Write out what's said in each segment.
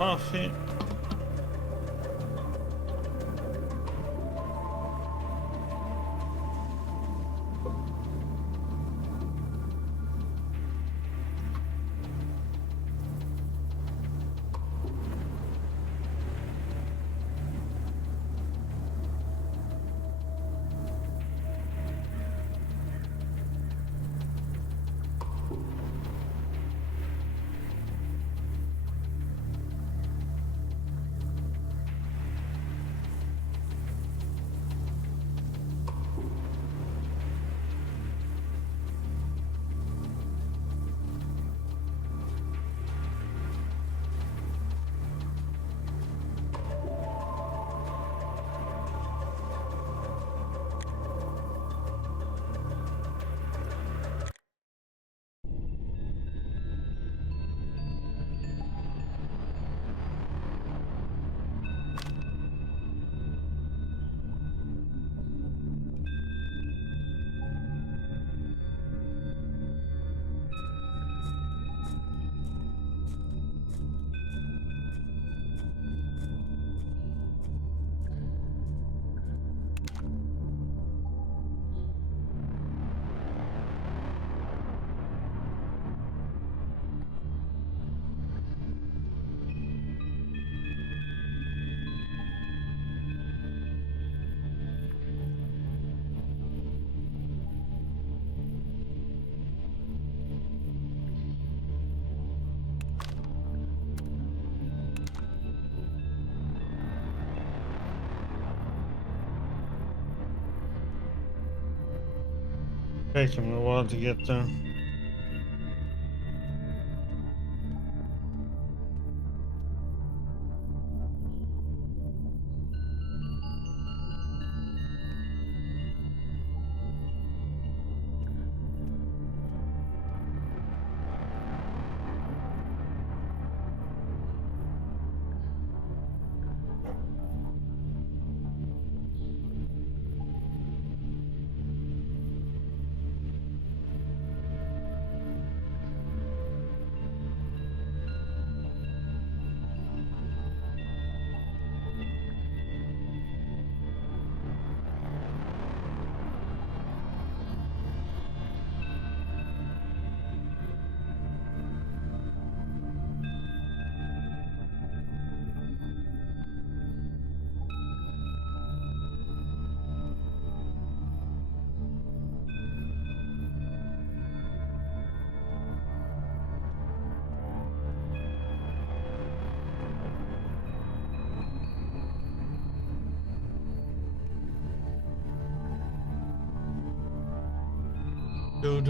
Oh shit. Taking a while to get there. Do.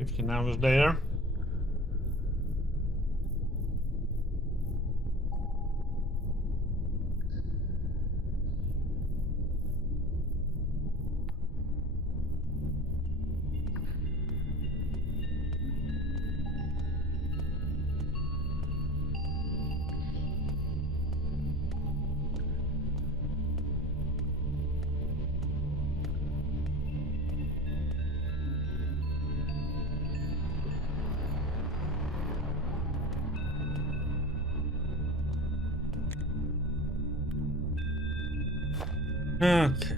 $15 later. Okay.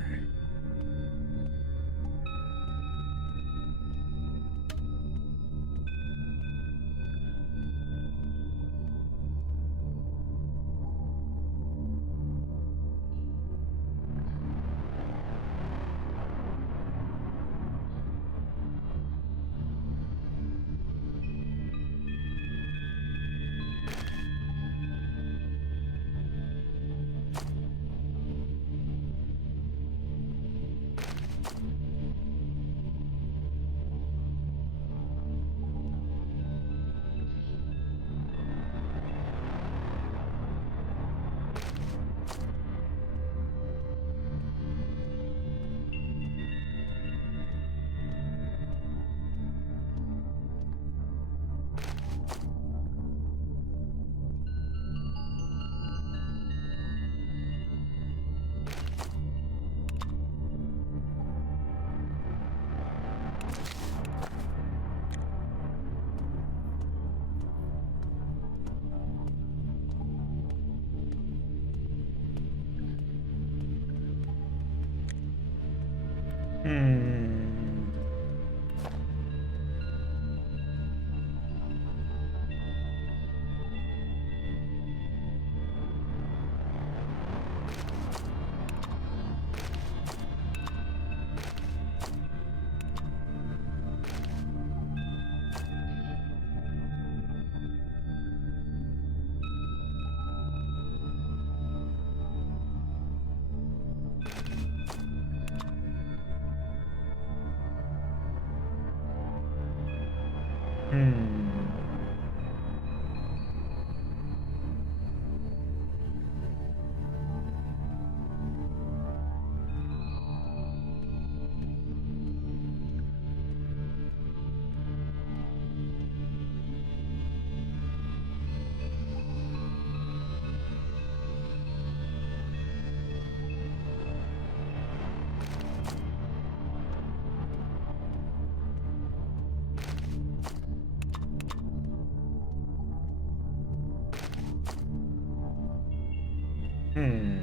Hmm. Hmm.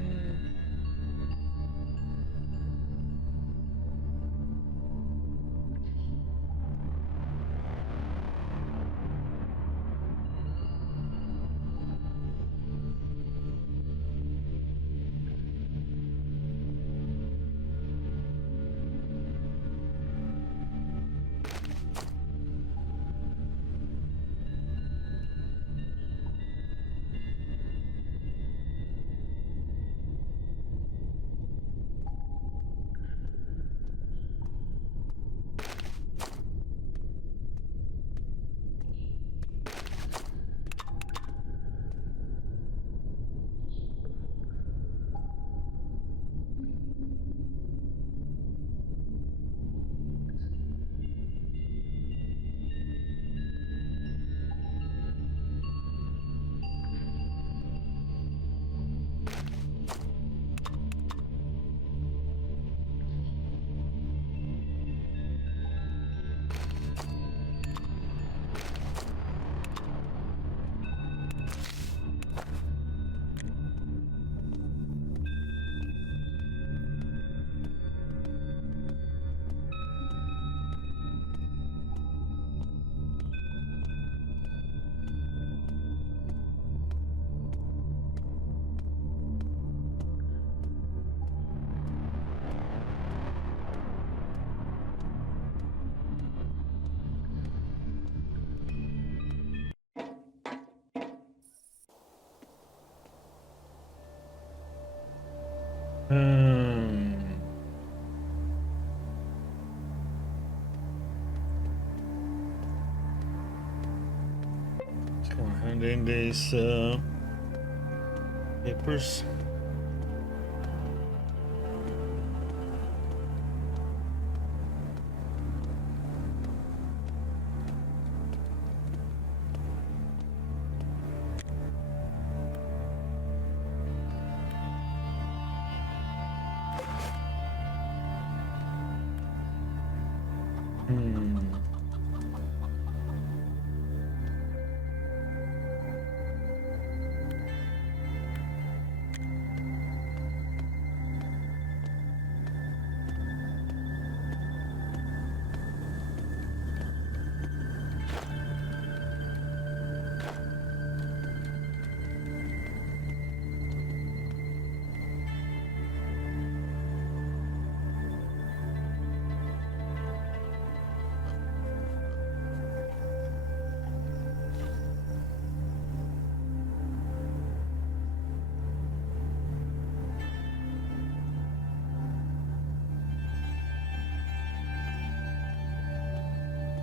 Hmm. Let's go hand in these papers. Hmm.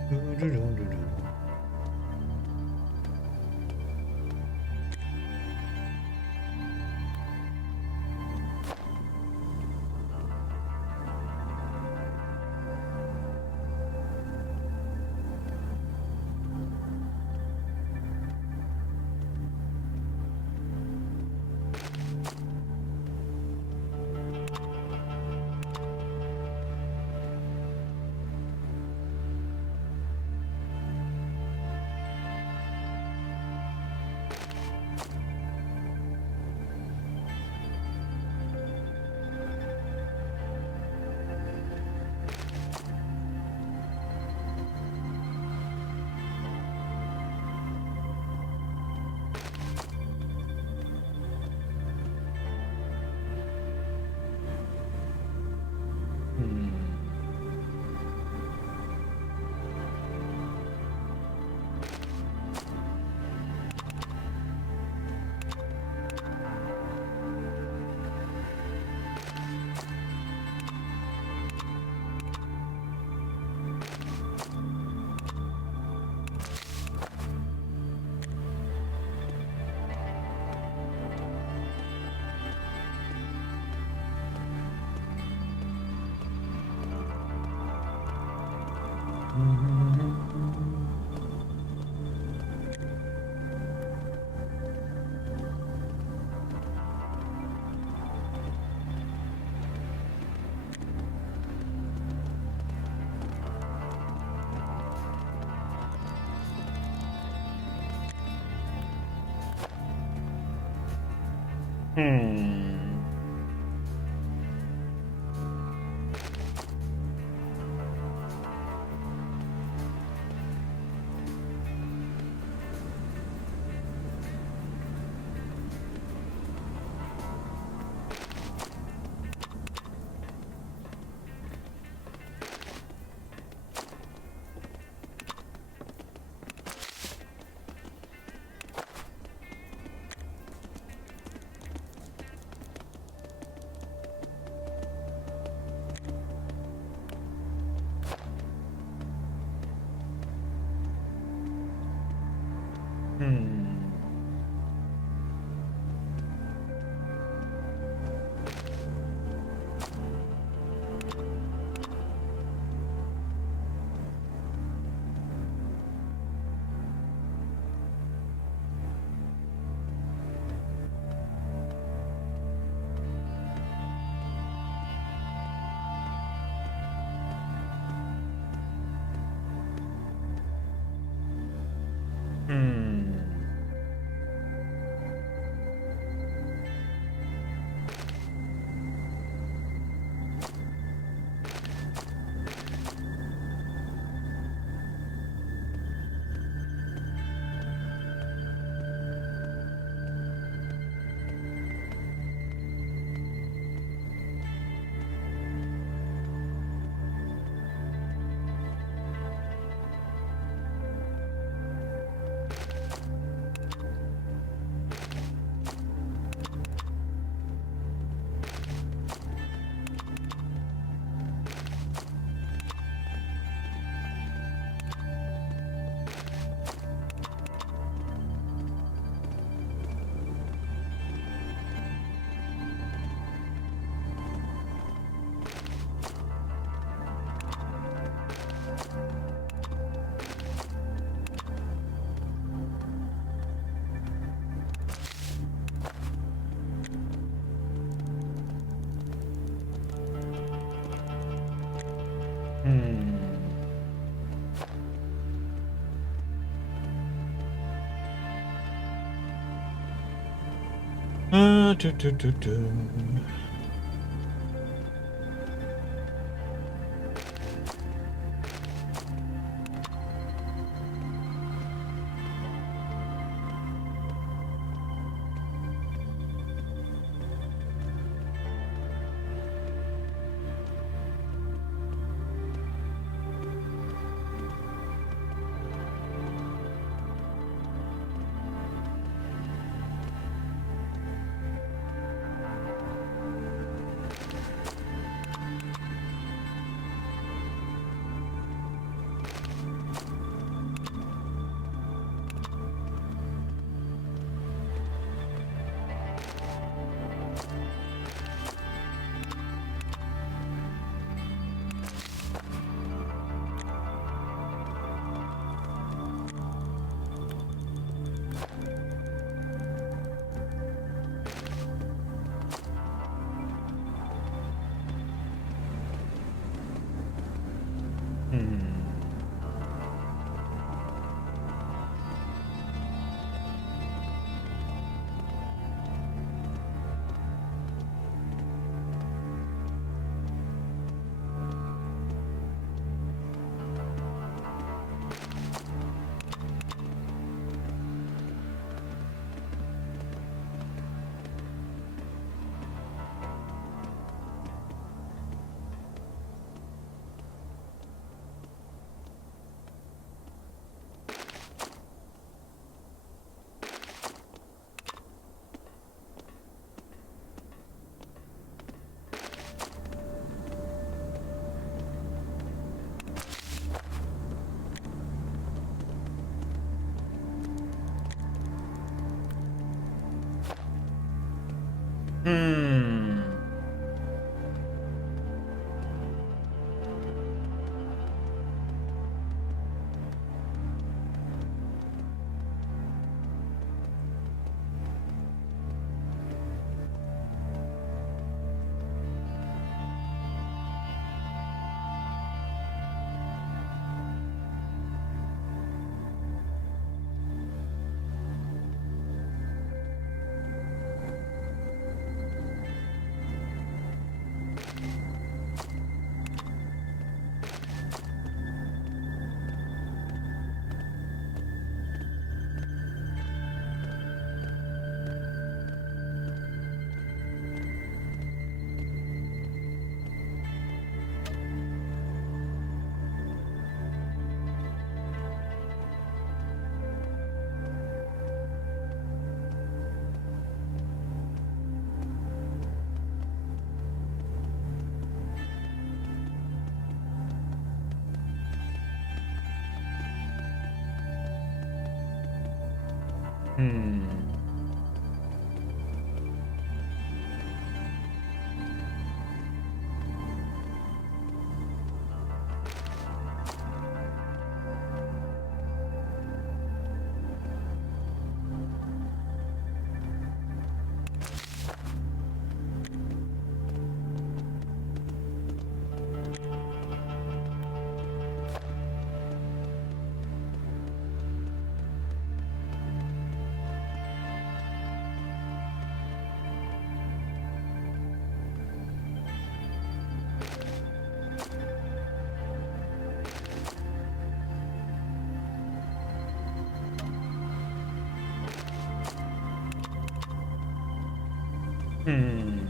Doo-doo-doo-doo-doo. Do. Hmm. Hmm.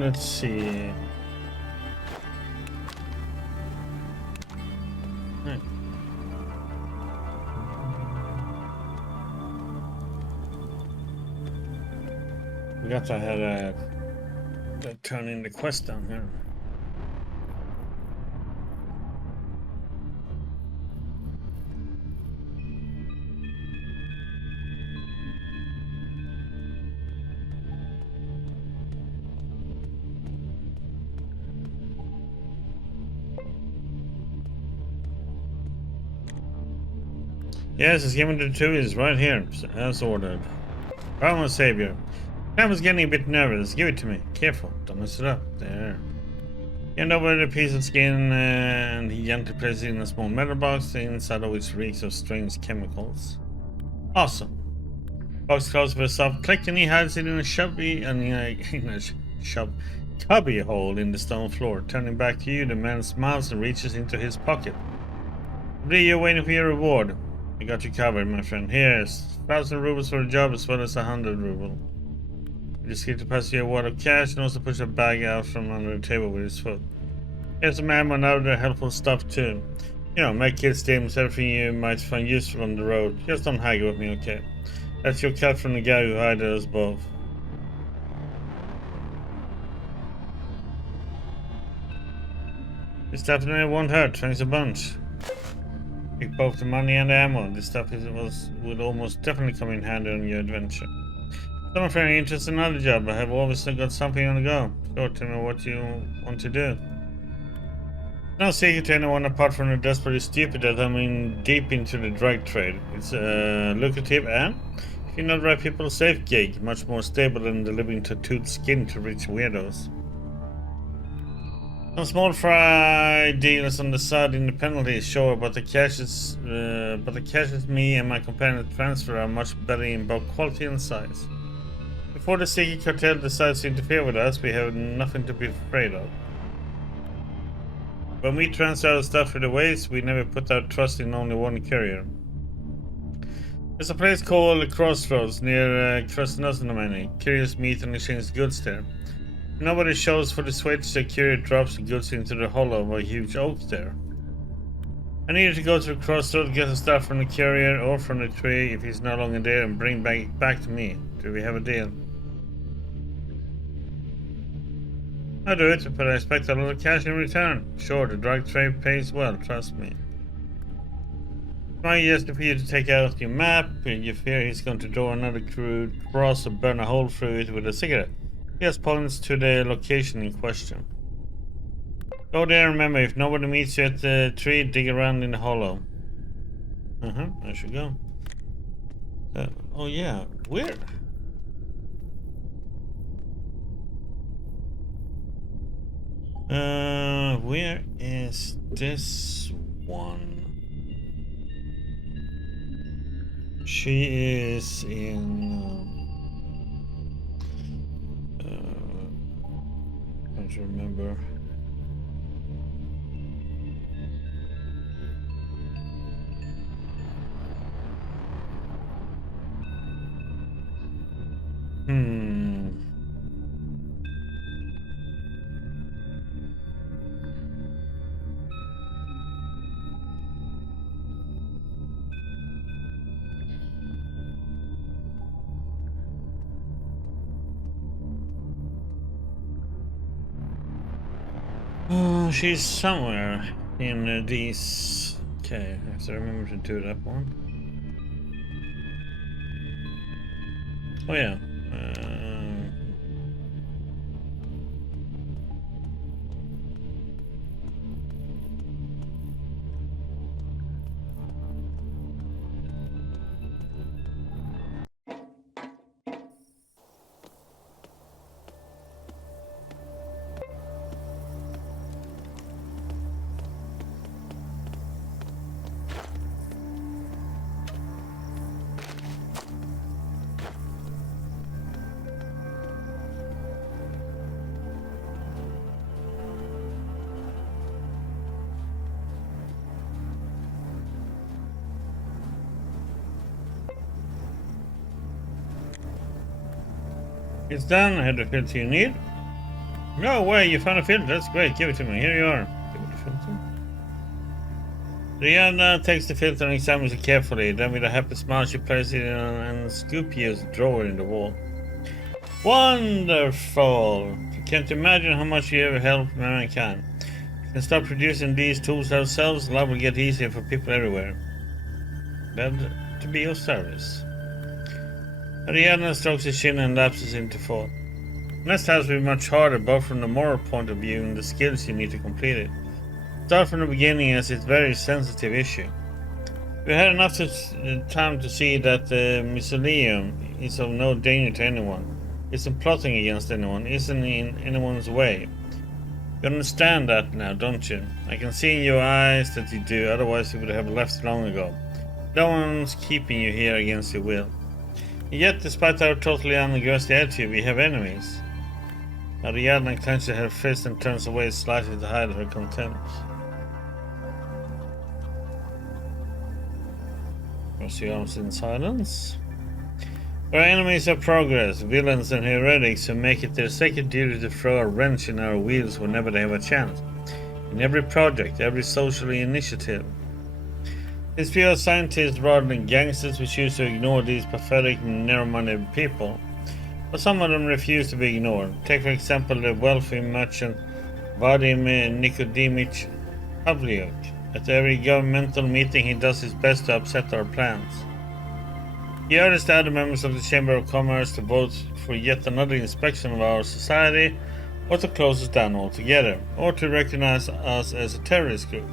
Let's see. Hmm. We got to have turn in the quest down here. Yes, it's given to two is right here, as ordered. Almost savior. I was getting a bit nervous. Give it to me. Careful, don't mess it up. There. Hand over the piece of skin and he gently places it in a small metal box, inside of which reeks of strange chemicals. Awesome. Box closes with a soft click and he hides it in a cubby hole in the stone floor. Turning back to you, the man smiles and reaches into his pocket. Bree, you're waiting for your reward. I got you covered, my friend. Here's 1,000 rubles for the job as well as 100 ruble. Just get to pass you a wad of cash and also push a bag out from under the table with his foot. Here's some ammo and other helpful stuff too. You know, make kids statements, everything you might find useful on the road. Just don't haggle with me, okay? That's your cut from the guy who hired us both. This definitely won't hurt, thanks a bunch. Pick both the money and the ammo. This stuff would almost definitely come in handy on your adventure. So I'm very interested in another job. I have always got something on the go. Sure, tell me what you want to do. No secret to anyone apart from the desperately stupid that I'm in deep into the drug trade. It's lucrative and, if you know the right people, a safe gig. Much more stable than delivering tattooed skin to rich weirdos. Some small fry deals on the side independently, sure, but the cash is me and my companion transfer are much better in both quality and size. Before the Siki cartel decides to interfere with us, we have nothing to be afraid of. When we transfer our stuff through the ways, we never put our trust in only one courier. There's a place called Crossroads near Krasnozhnomeny. Couriers meet and exchange goods there. Nobody shows for the switch, the courier drops the goods into the hollow of a huge oak there. I needed to go to the crossroads, get the stuff from the courier or from the tree if he's no longer there, and bring back to me. Do we have a deal? I'll do it, but I expect a lot of cash in return. Sure, the drug trade pays well, trust me. My guess for you to take out your map, and you fear he's going to draw another crude cross or burn a hole through it with a cigarette. He has points to the location in question. Go there and remember, if nobody meets you at the tree, dig around in the hollow. I should go. Oh yeah, where? Where is this one? She is in... can't remember. Hmm. Oh, she's somewhere in these. Okay, I have to remember to do that one. Oh yeah. It's done. I have the filter you need. No way, you found a filter. That's great. Give it to me. Here you are. Give me the filter. Rihanna takes the filter and examines it carefully. Then, with a happy smile, she places it in a Scoopier's drawer in the wall. Wonderful! You can't imagine how much you have helped mankind. We can start producing these tools ourselves. Life will get easier for people everywhere. Glad to be of service. Rihanna strokes his chin and lapses into thought. Next task will be much harder, both from the moral point of view and the skills you need to complete it. Start from the beginning, as it's a very sensitive issue. We had enough time to see that the mausoleum is of no danger to anyone, isn't plotting against anyone, isn't in anyone's way. You understand that now, don't you? I can see in your eyes that you do, otherwise you would have left long ago. No one's keeping you here against your will. Yet, despite our totally unaggressive attitude, we have enemies. Ariadna clenches her fist and turns away slightly to hide her contempt. Cross your arms in silence. Our enemies are progress, villains and heretics who make it their sacred duty to throw a wrench in our wheels whenever they have a chance. In every project, every social initiative. It's few scientists rather than gangsters who choose to ignore these pathetic, narrow-minded people. But some of them refuse to be ignored. Take for example the wealthy merchant Vadim Nikodimich Pavlyuk. At every governmental meeting he does his best to upset our plans. He urges the other members of the Chamber of Commerce to vote for yet another inspection of our society, or to close us down altogether, or to recognize us as a terrorist group.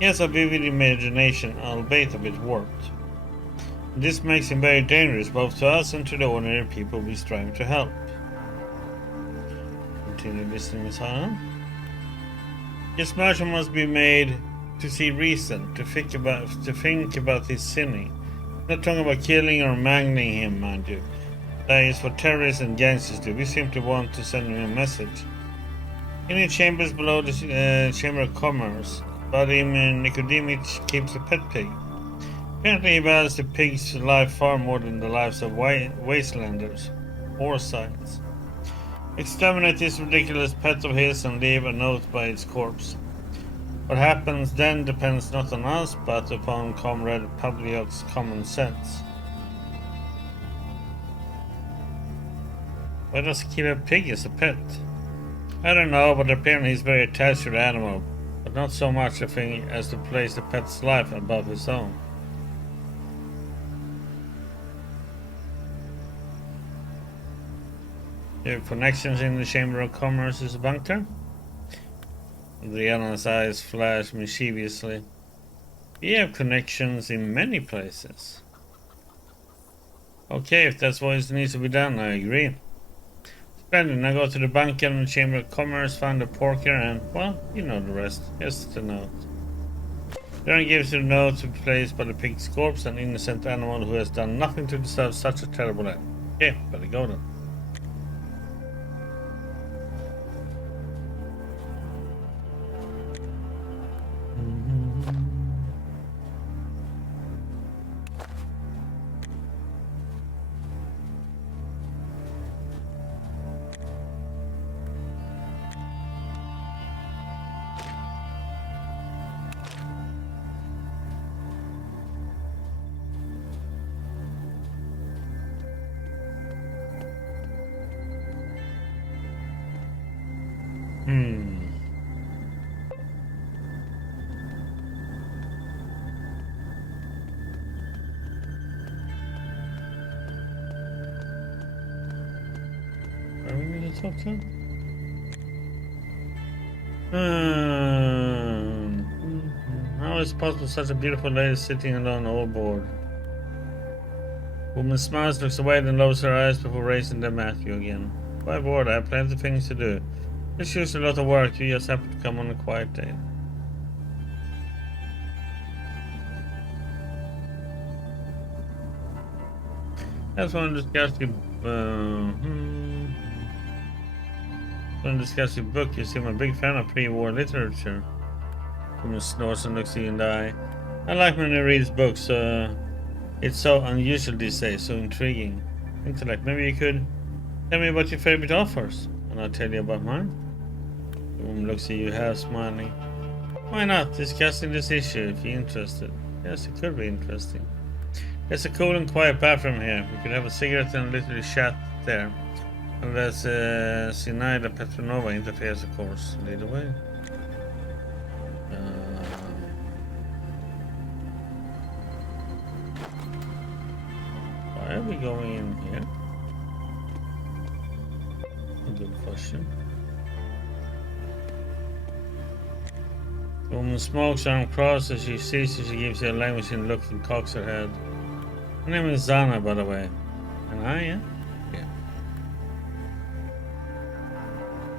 He has a vivid imagination, albeit a bit warped. This makes him very dangerous both to us and to the ordinary people we strive to help. Continue listening, Miss Hannah. This merchant must be made to see reason, to think about his sinning. Not talking about killing or mangling him, mind you. That is what terrorists and gangsters do. We simply want to send him a message. In the chambers below the Chamber of Commerce, Vadim Nikodimich keeps a pet pig. Apparently he values the pig's life far more than the lives of wastelanders or science. Exterminate this ridiculous pet of his and leave a note by its corpse. What happens then depends not on us, but upon Comrade Pavlyuk's common sense. Why does he keep a pig as a pet? I don't know, but apparently he's very attached to the animal, but not so much a thing as to place the pet's life above his own. You have connections in the Chamber of Commerce's bunker? Adriana's eyes flash mischievously. We have connections in many places. Okay, if that's what needs to be done, I agree. Splendid, now go to the bunker in the Chamber of Commerce, find the porker, and, well, you know the rest. Here's the note. Darren gives you the note to be placed by the pig's corpse, an innocent animal who has done nothing to deserve such a terrible end. Okay, better go then. Hmm. Are we going to talk to him? How is it possible such a beautiful lady sitting alone overboard? Woman smiles, looks away, then lowers her eyes before raising them at you again. Why bored? I have plenty of things to do. It's usually a lot of work. You just happen to come on a quiet day. I just want to discuss your, want to discuss your book. You see, I'm a big fan of pre-war literature. Woman snorts and looks you in the eye. I like when he reads books. It's so unusual these days, so intriguing. Intellect. Maybe you could tell me about your favorite authors, and I'll tell you about mine. The woman looks at you, half smiling. Why not? Discussing this issue if you're interested. Yes, it could be interesting. There's a cool and quiet bathroom here. We could have a cigarette and literally chat there. Unless Sinaida Petronova interferes, of course. Lead the way. Why are we going in here? A good question. The woman smokes, arm crossed. As she sees you, she gives you a languishing look and cocks her head. My name is Zana, by the way. And I, yeah?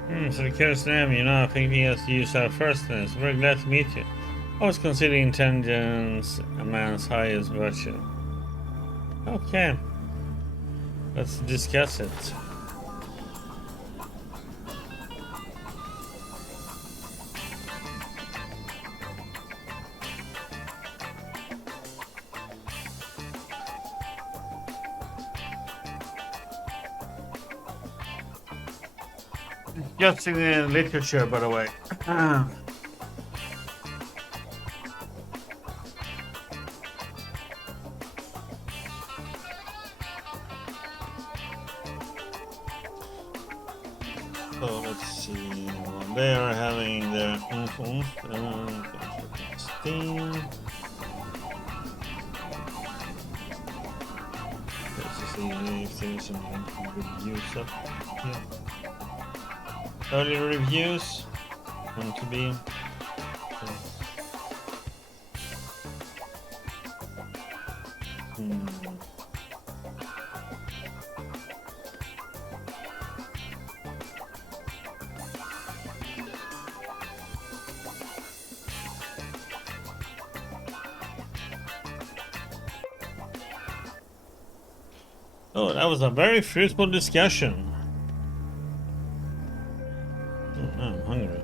Yeah. So the curious name, you know, I think he has to use our first names. Very glad to meet you. I was considering intelligence a man's highest virtue. Okay. Let's discuss it. Just in the literature, by the way. So let's see. They are having their Steam. Let's see if there's some reviews up here. Early reviews want to be. Oh, that was a very fruitful discussion. Oh, I'm hungry.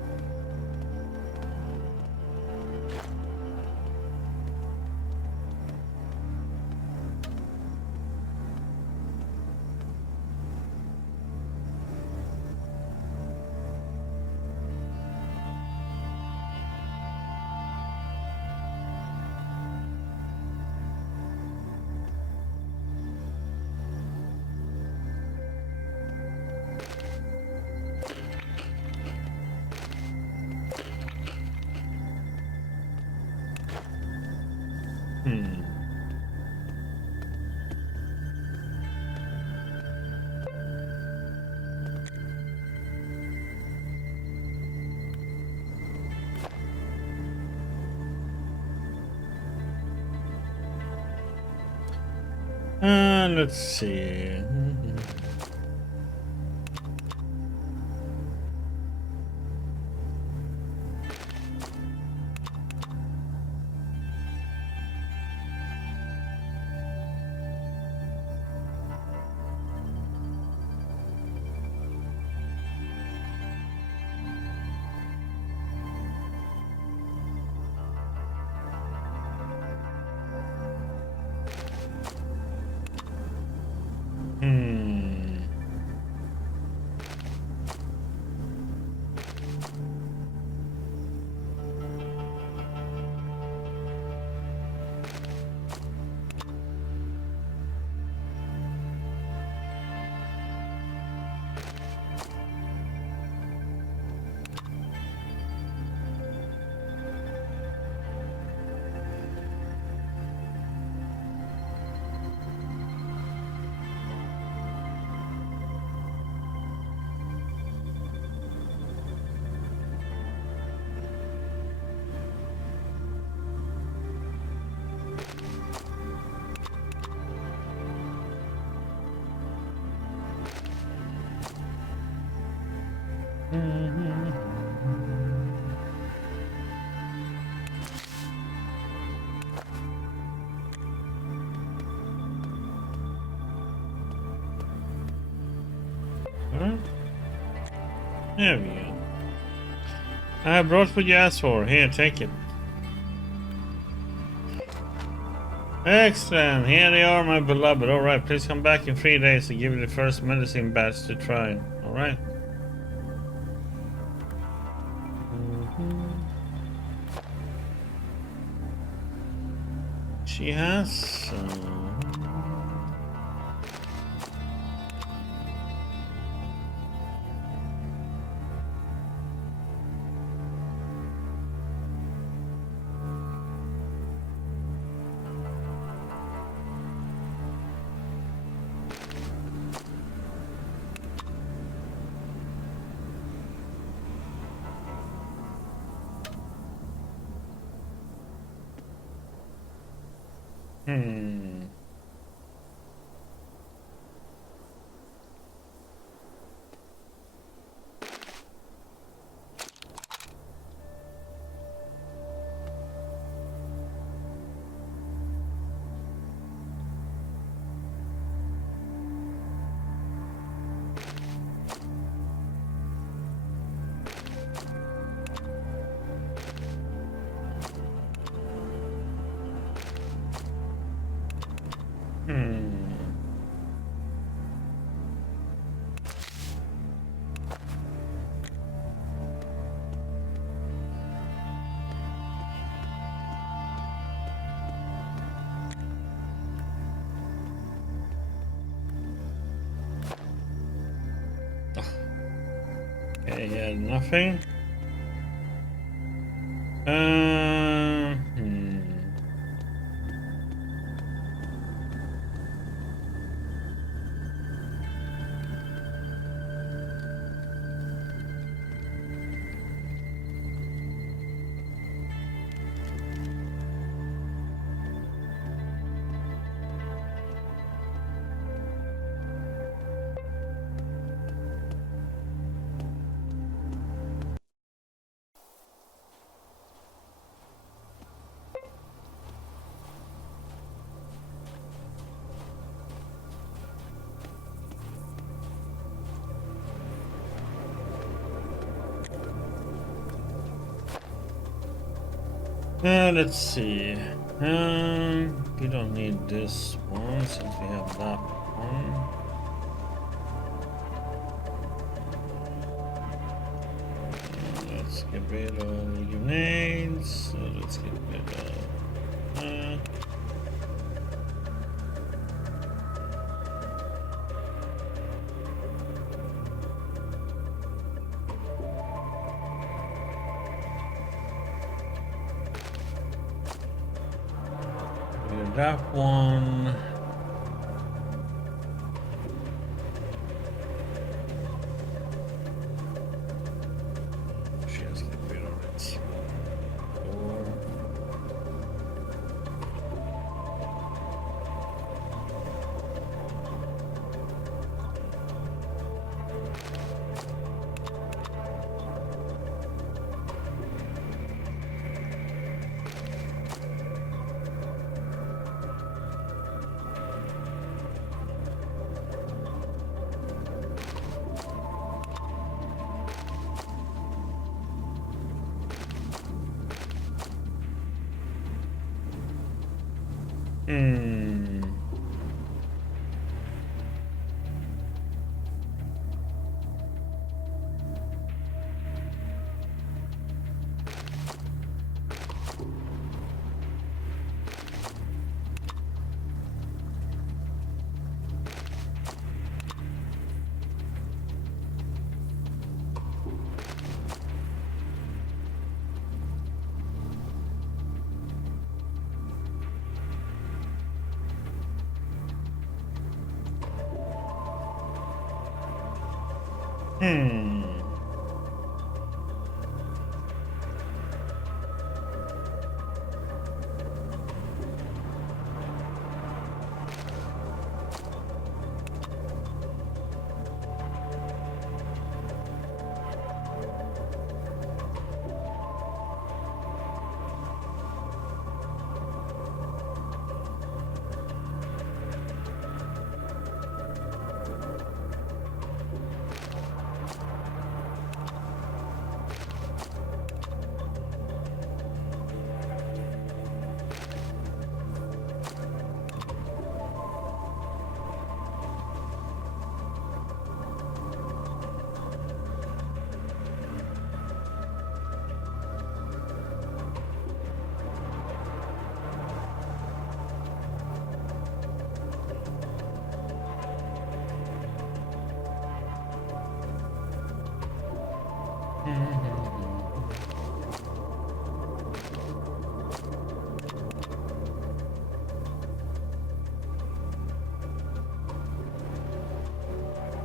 Let's see. There we go. I brought what you asked for. Here, take it. Excellent. Here they are, my beloved. Alright, please come back in 3 days to give you the first medicine batch to try. Alright. She has... Okay, yeah, nothing. Let's see. We don't need this one since we have that one. Let's get rid of the grenades. So let's get rid of that. That one. She has to get rid of it.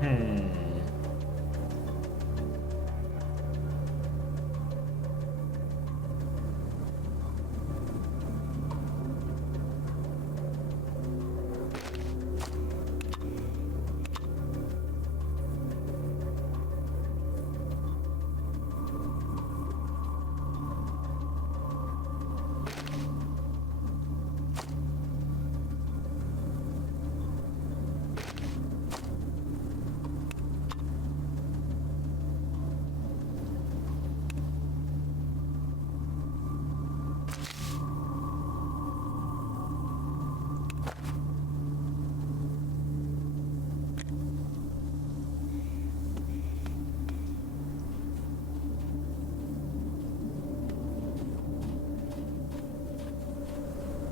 Hmm.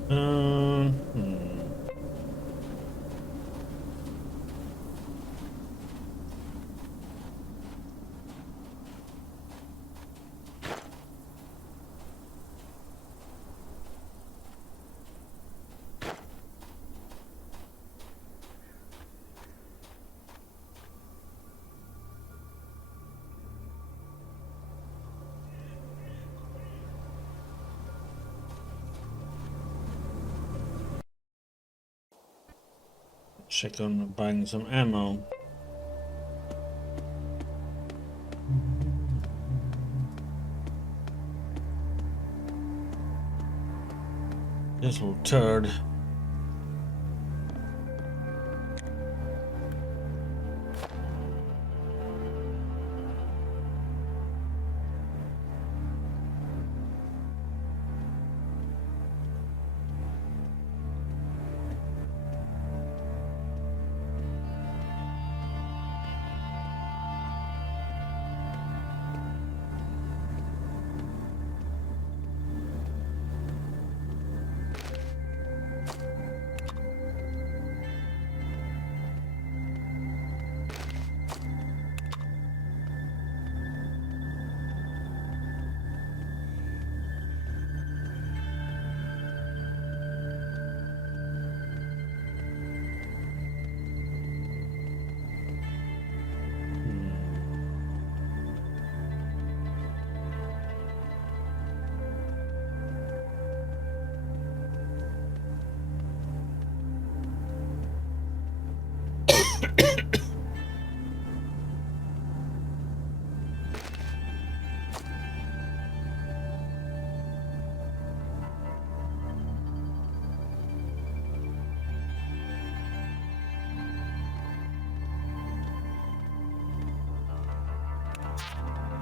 Hmm. Check on buying some ammo. This little turd.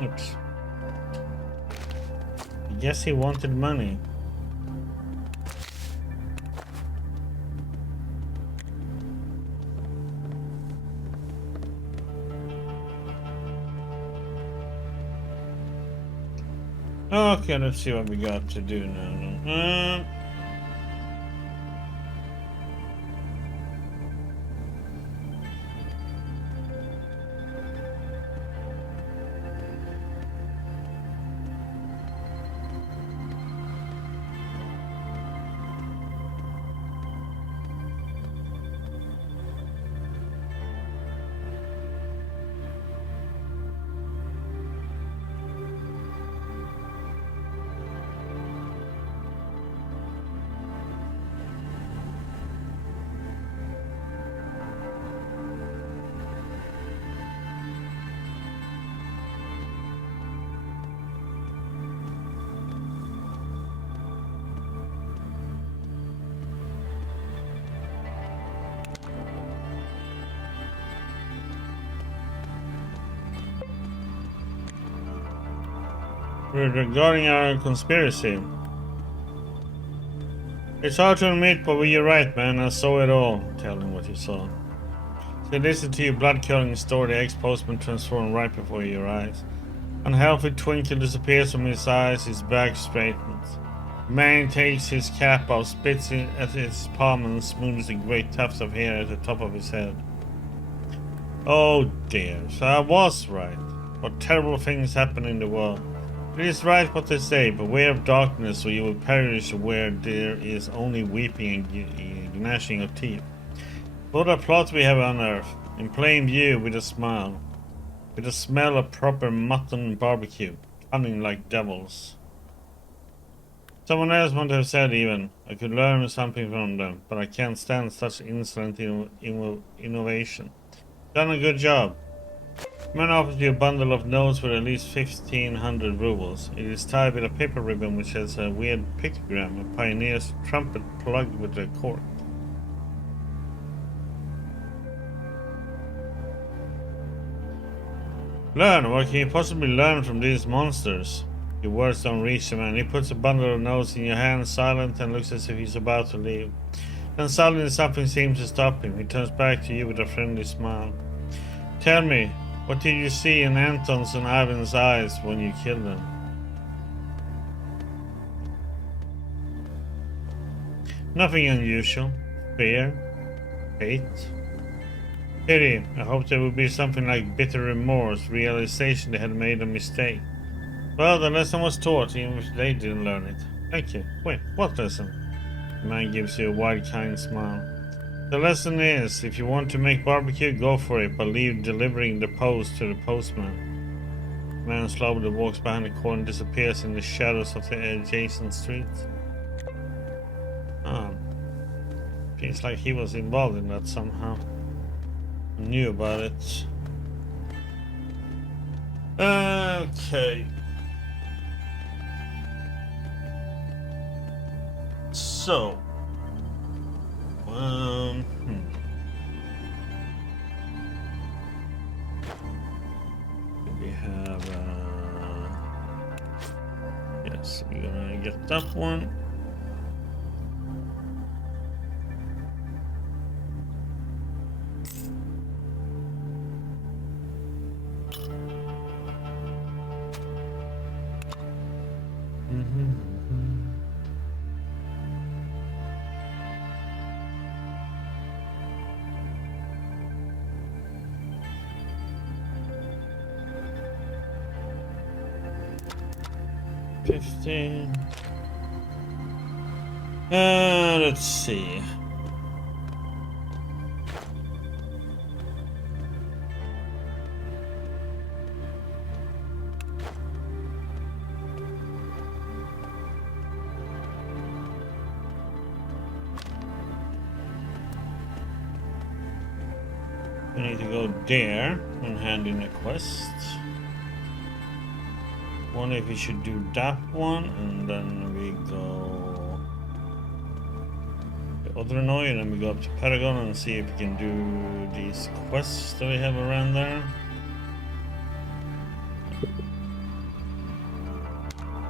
Oops. I guess he wanted money. Okay, let's see what we got to do now. Regarding our conspiracy. It's hard to admit, but you're right, man. I saw it all. Tell him what you saw. They listened to your blood-curdling story. The ex-postman transformed right before your eyes. Unhealthy twinkle disappears from his eyes. His back straightens. Man takes his cap off, spits it at his palm, and smooths the great tufts of hair at the top of his head. Oh dear, so I was right. What terrible things happen in the world. It is right what they say, beware of darkness or you will perish where there is only weeping and gnashing of teeth. What a plot we have unearthed. In plain view with a smile. With the smell of proper mutton barbecue. Cunning like devils. Someone else might have said even, I could learn something from them, but I can't stand such insolent innovation. Done a good job. Man offers you a bundle of notes with at least 1,500 rubles. It is tied with a paper ribbon which has a weird pictogram, a pioneer's trumpet plugged with a cork. Learn? What can you possibly learn from these monsters? Your words don't reach the man. He puts a bundle of notes in your hand, silent, and looks as if he's about to leave. Then suddenly something seems to stop him. He turns back to you with a friendly smile. Tell me, what did you see in Anton's and Ivan's eyes when you killed them? Nothing unusual. Fear. Hate. Pity. I hoped there would be something like bitter remorse, realization they had made a mistake. Well, the lesson was taught, even if they didn't learn it. Thank you. Wait, what lesson? The man gives you a wide, kind smile. The lesson is, if you want to make barbecue, go for it, but leave delivering the post to the postman. The man slowly walks behind the corner and disappears in the shadows of the adjacent street. Feels like he was involved in that somehow. I knew about it. Okay. So, we have, yes, we're gonna get that one. Let's see. We need to go there and hand in a quest. Wonder if we should do that one and then we go the other Odrenoy and then we go up to Paragon and see if we can do these quests that we have around there.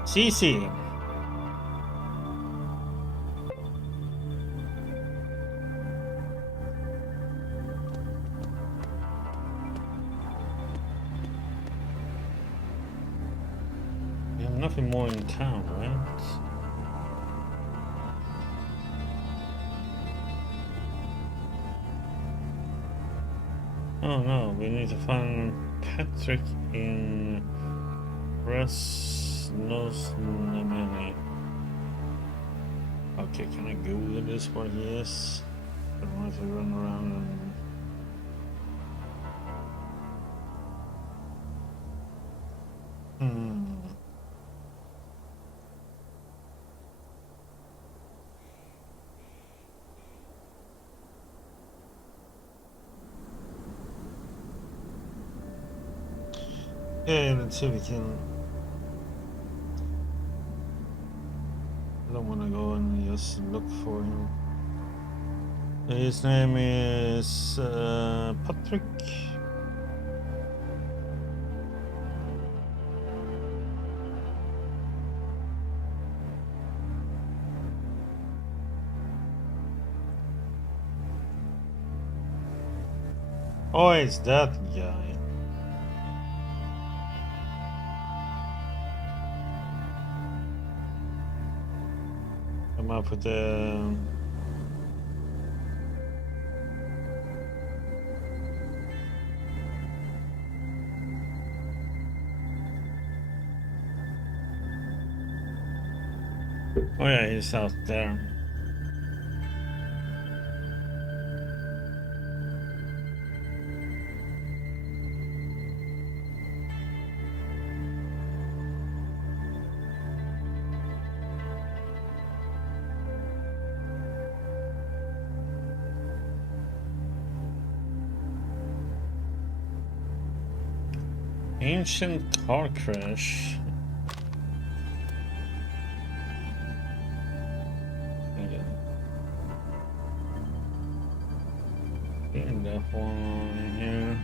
CC. We have nothing more in town, right? Oh no, we need to find Patrick in Krasnosnameni. Okay, can I Google this where he is? I don't want to run around and... Yeah, let's see if we can... I don't want to go and just look for him. His name is Patrick. Oh, it's that guy. Come up with the... Oh yeah, he's out there. Ancient car crash. In that one here.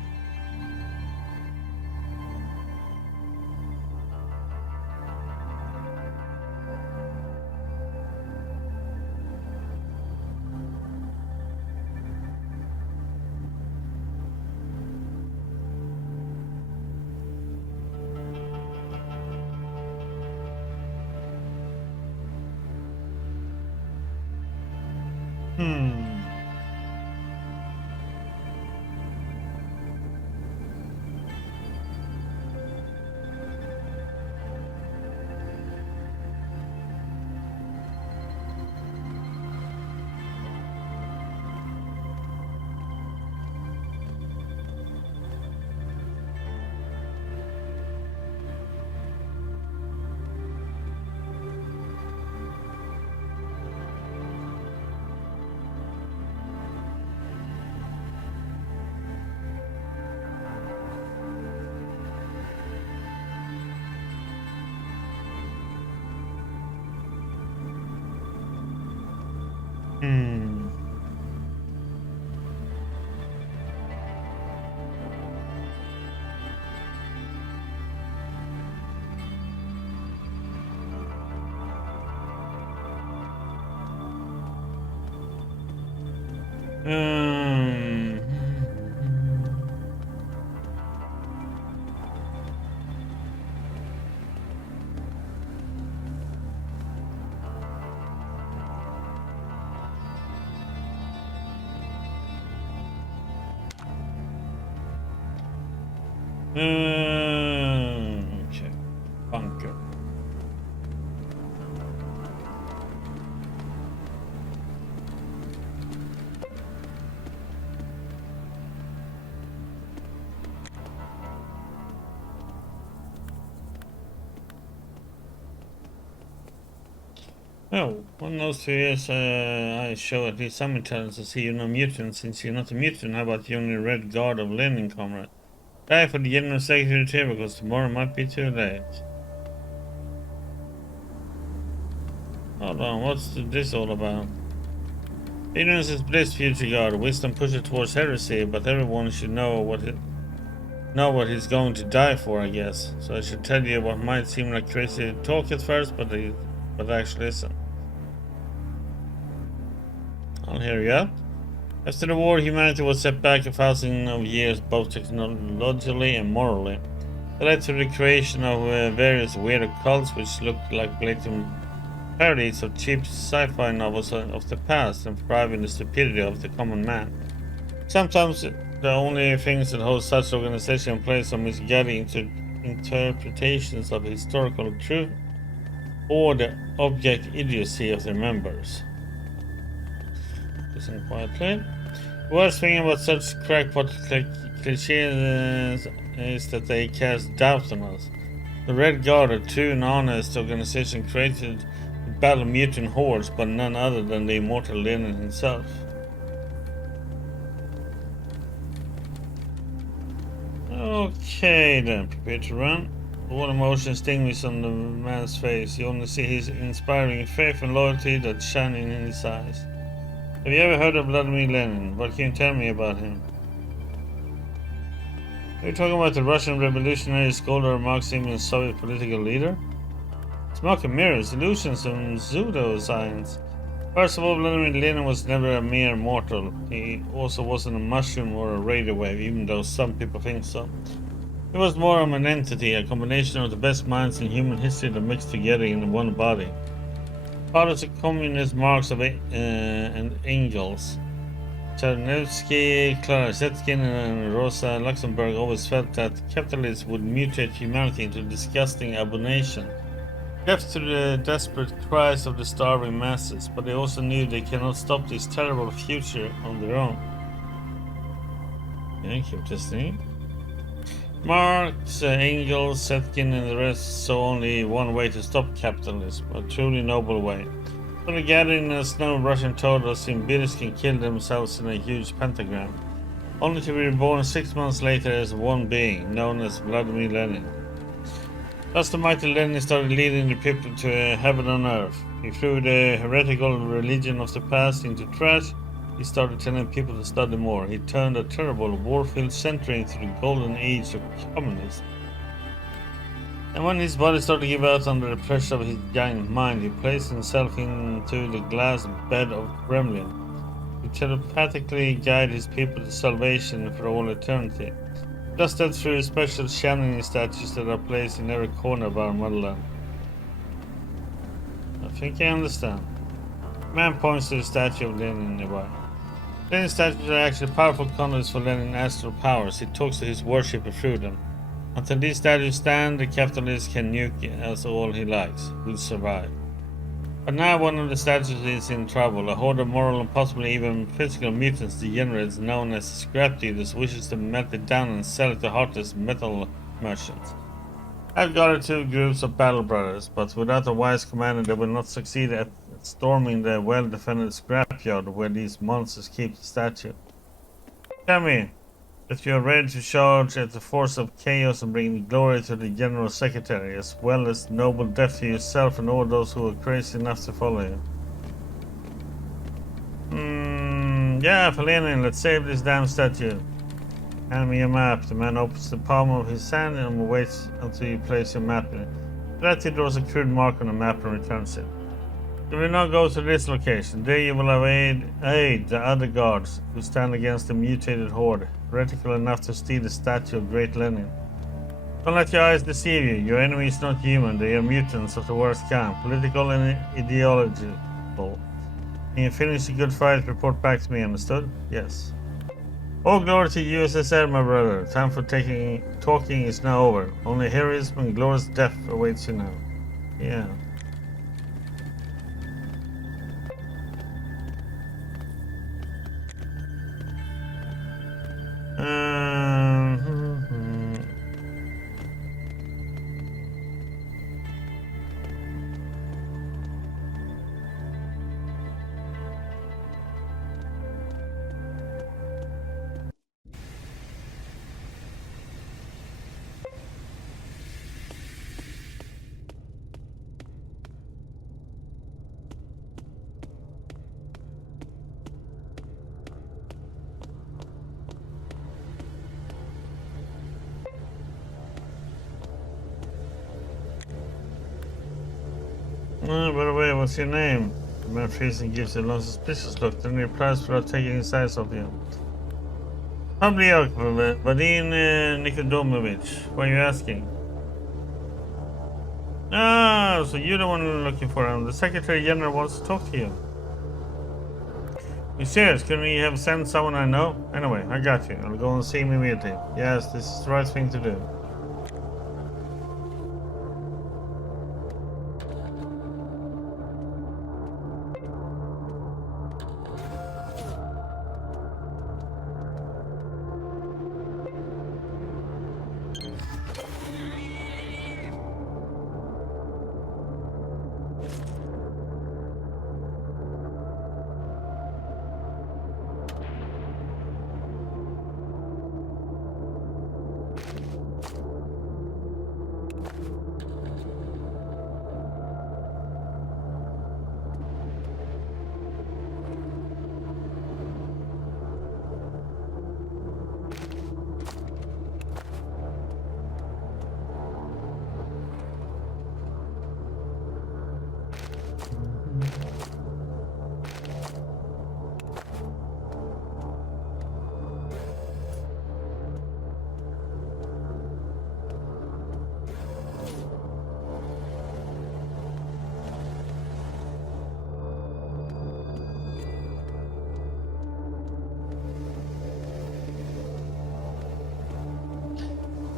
Um, okay. Bunker. Oh, one knows 2 years I show at least some intelligence to see you're no mutant. Since you're not a mutant, how about the only Red Guard of Lenin, comrade? Die for the General Secretary because tomorrow might be too late. Hold on, what's this all about? Ignorance is bliss, future God. Wisdom pushes towards heresy, but everyone should know what he's going to die for, I guess. So I should tell you what might seem like crazy talk at first, but actually isn't. I'll hear you out. After the war, humanity was set back 1,000 of years, both technologically and morally. That led to the creation of various weird cults which looked like blatant parodies of cheap sci-fi novels of the past and thrive in the stupidity of the common man. Sometimes the only things that hold such organization in place are misguided interpretations of historical truth or the object idiocy of their members. Listen quietly. The worst thing about such crackpot cliches is that they cast doubt on us. The Red Guard, a true and honest organization, created the battle mutant hordes, but none other than the immortal Lenin himself. Okay then, prepare to run. All emotion extinguished on the man's face. You only see his inspiring faith and loyalty that's shining in his eyes. Have you ever heard of Vladimir Lenin? What can you tell me about him? Are you talking about the Russian revolutionary scholar, Marxism, and Soviet political leader? Smoke and mirrors, illusions, and pseudoscience. First of all, Vladimir Lenin was never a mere mortal. He also wasn't a mushroom or a radio wave, even though some people think so. He was more of an entity, a combination of the best minds in human history that mixed together in one body. Fathers of communist Marx and Engels. Chernevsky, Clara Zetkin, and Rosa Luxemburg always felt that capitalists would mutate humanity into disgusting abomination, left to the desperate cries of the starving masses, but they also knew they cannot stop this terrible future on their own. Yeah, keep listening. Marx, Engels, Zetkin, and the rest saw only one way to stop capitalism, a truly noble way. When they gathered in a snow, Russian told us Simbirsk can kill themselves in a huge pentagram. only to be reborn 6 months later as one being, known as Vladimir Lenin. Thus the mighty Lenin started leading the people to heaven on earth. He threw the heretical religion of the past into trash. He started telling people to study more. He turned a terrible, war-filled century into the golden age of communism. And when his body started to give out under the pressure of his giant mind, he placed himself into the glass bed of Kremlin. He telepathically guided his people to salvation for all eternity. Does that through special channeling statues that are placed in every corner of our motherland. I think I understand. Man points to the statue of Lenin nearby. Lenin's statues are actually powerful conduits for Lenin's astral powers. He talks to his worshipper through them. Until these statues stand, the capitalist can nuke us all he likes. We'll survive. But now one of the statues is in trouble. A horde of moral and possibly even physical mutants degenerates known as scrap dealers wishes to melt it down and sell it to heartless metal merchants. I've gathered 2 groups of battle brothers, but without a wise commander they will not succeed at storming the well-defended scrapyard where these monsters keep the statue. Tell me that you are ready to charge at the force of chaos and bring glory to the General Secretary, as well as noble death to yourself and all those who are crazy enough to follow you. Yeah, for Lenin, let's save this damn statue. Hand me a map. The man opens the palm of his hand and waits until you place your map in it. That he draws a crude mark on the map and returns it. You will now go to this location. There you will aid the other guards who stand against the mutated horde, heretical enough to steal the statue of Great Lenin. Don't let your eyes deceive you. Your enemy is not human. They are mutants of the worst kind, political and ideological. When you finish a good fight, report back to me, understood? Yes. All glory to USSR, my brother. Time for talking is now over. Only heroism and glorious death awaits you now. Yeah. By the way, what's your name? The man freezing gives you a long suspicious look, then replies without taking his eyes off you. Public Vadim Nikodomovich, why are you asking? Ah, so you're the one looking for him. The Secretary General wants to talk to you. You serious? Couldn't we have sent someone I know? Anyway, I got you. I'll go and see him immediately. Yes, this is the right thing to do.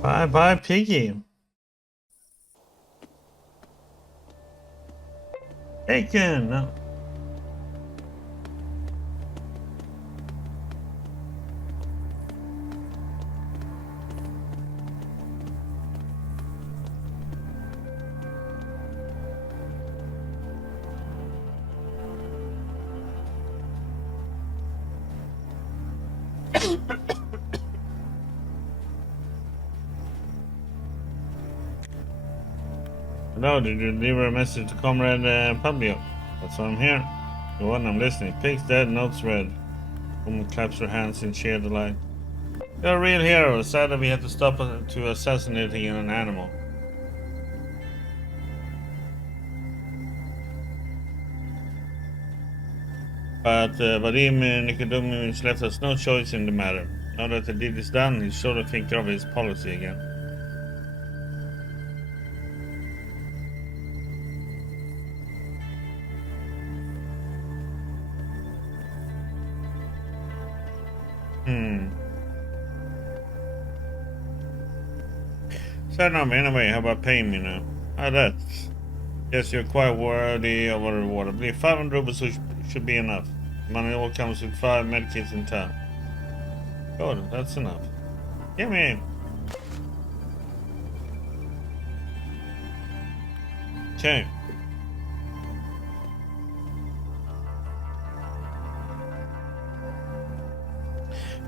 Bye bye, Piggy. Taken. No. Hello, did you deliver a message to Comrade Publio? That's why I'm here. Go on, I'm listening. Pig's dead, notes read. Woman claps her hands in sheer delight. You're a real hero. Sad that we had to stop to assassinating an animal. But Vadim Nicodemus left us no choice in the matter. Now that the deed is done, he's sure to think over his policy again. So no, anyway, how about paying me now? That. Yes, you're quite worthy of a reward. I believe 500 rubles should be enough. Money all comes with 5 medkits in town. Good, that's enough. Give me in. Okay.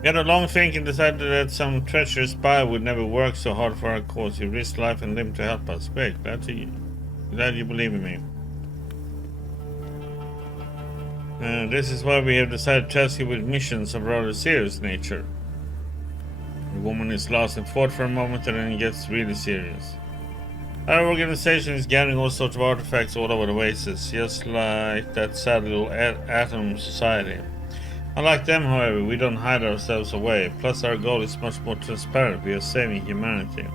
We had a long think and decided that some treacherous spy would never work so hard for our cause. He risked life and limb to help us. Great, glad you believe in me. This is why we have decided to task you with missions of rather serious nature. The woman is lost in thought for a moment and then gets really serious. Our organization is gathering all sorts of artifacts all over the oasis, just like that sad little atom society. Unlike them, however, we don't hide ourselves away, plus our goal is much more transparent. We are saving humanity.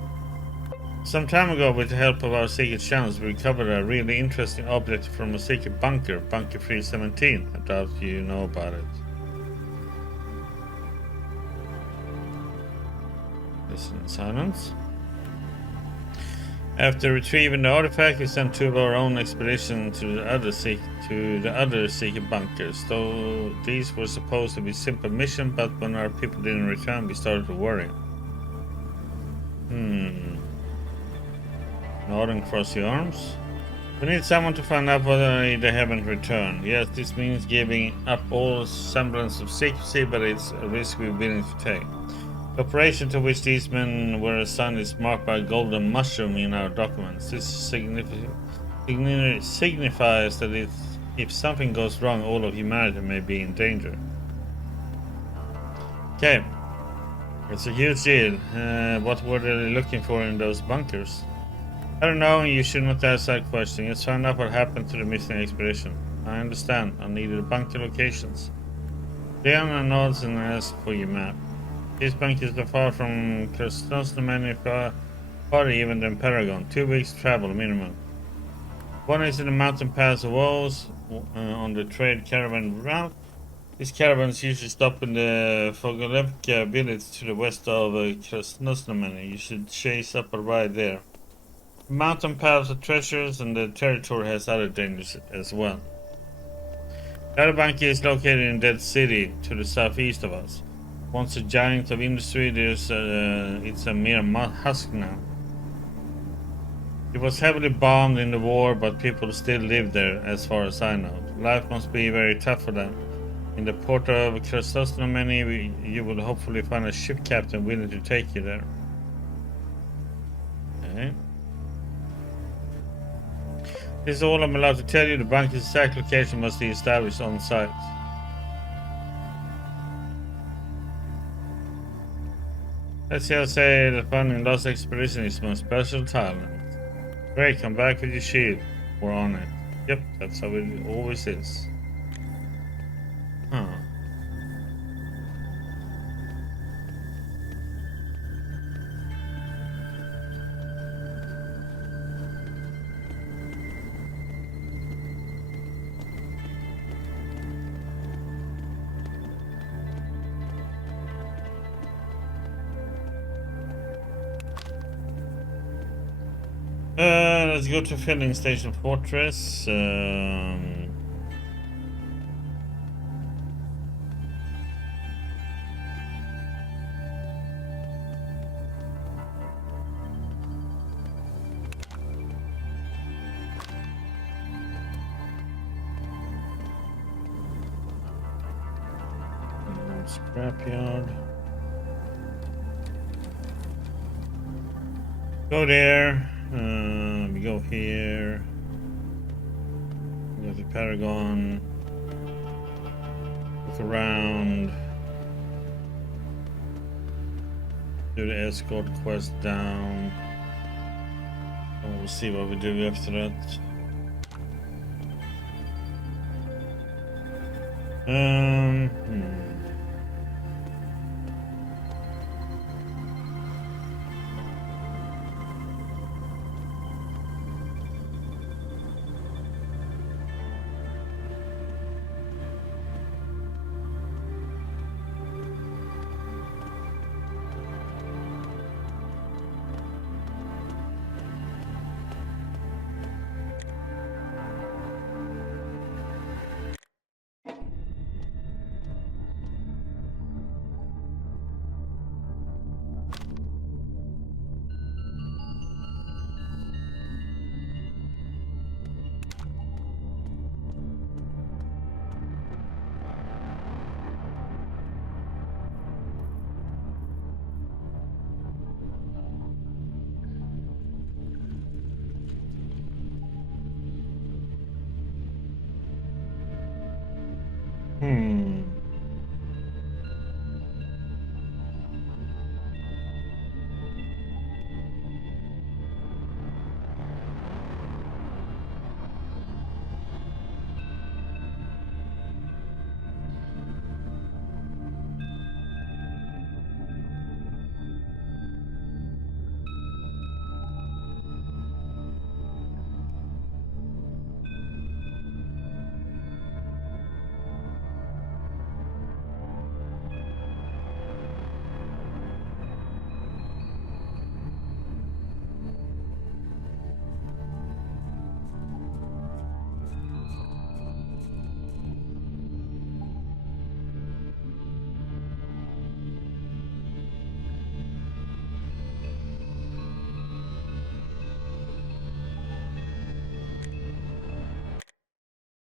Some time ago, with the help of our secret channels, we recovered a really interesting object from a secret bunker, Bunker 317. I doubt you know about it. Listen in silence. After retrieving the artifact, we sent 2 of our own expeditions to the other secret bunkers. Though these were supposed to be simple missions, but when our people didn't return, we started to worry. Nodding across the arms. We need someone to find out whether they haven't returned. Yes, this means giving up all semblance of secrecy, but it's a risk we're willing to take. The operation to which these men were assigned is marked by a golden mushroom in our documents. This signifies that if something goes wrong, all of humanity may be in danger. Okay. It's a huge deal. What were they looking for in those bunkers? I don't know, and you should not ask that question. Let's find out what happened to the missing expedition. I understand. I needed the bunker locations. Leona nods and asks for your map. These bunkers are far from Krasnosnamenny, farther even than Paragon. 2 weeks travel minimum. One is in the mountain pass of Woes on the trade caravan route. These caravans usually stop in the Fogolevka village to the west of Krasnosnamenny. You should chase up a ride there. The mountain paths are treasures, and the territory has other dangers as well. The other bunker is located in Dead City, to the southeast of us. Once a giant of industry, it's a mere husk now. It was heavily bombed in the war, but people still live there, as far as I know. Life must be very tough for them. In the port of Krasnosnamenny, you will hopefully find a ship captain willing to take you there. Okay. This is all I'm allowed to tell you. The bunker's exact location must be established on site. Let's just say that finding lost expedition is my special talent. Great, come back with your shield. We're on it. Yep, that's how it always is. Huh. Let's go to filling station fortress. Scrapyard. Go there. We go here. We go to Paragon. Look around. Do the escort quest down. And we'll see what we do after that.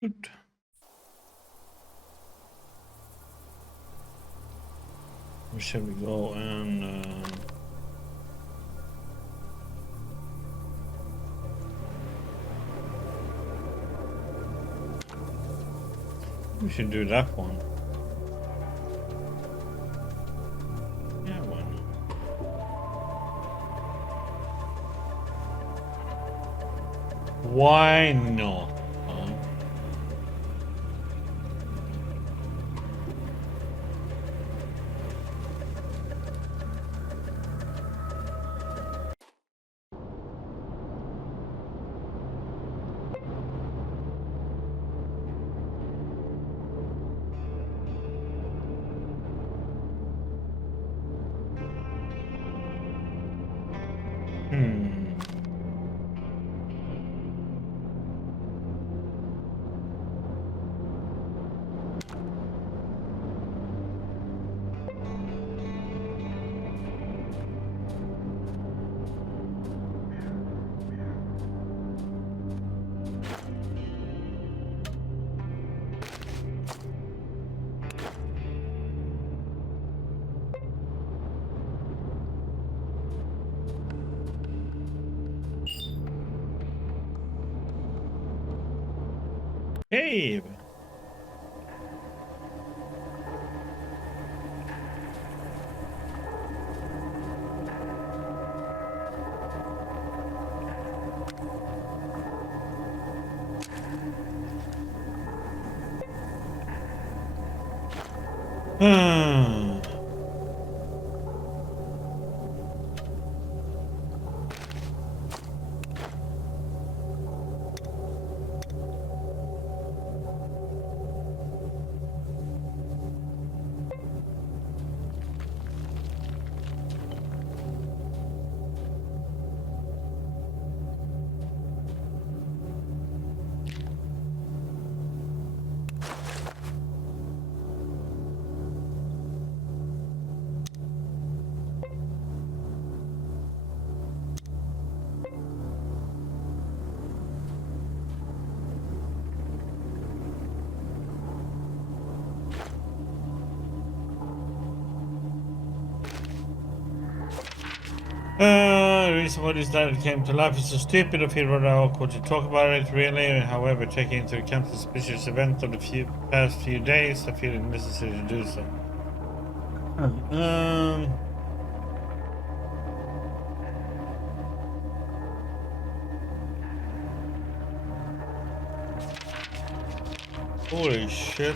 Good. Where shall we go and we should do that one. Yeah, why not? Why not? Huh? Cave. reason why this diary came to life is so stupid. I feel rather awkward to talk about it, really. However, taking into account the suspicious event of the past few days, I feel it necessary to do so. Holy shit.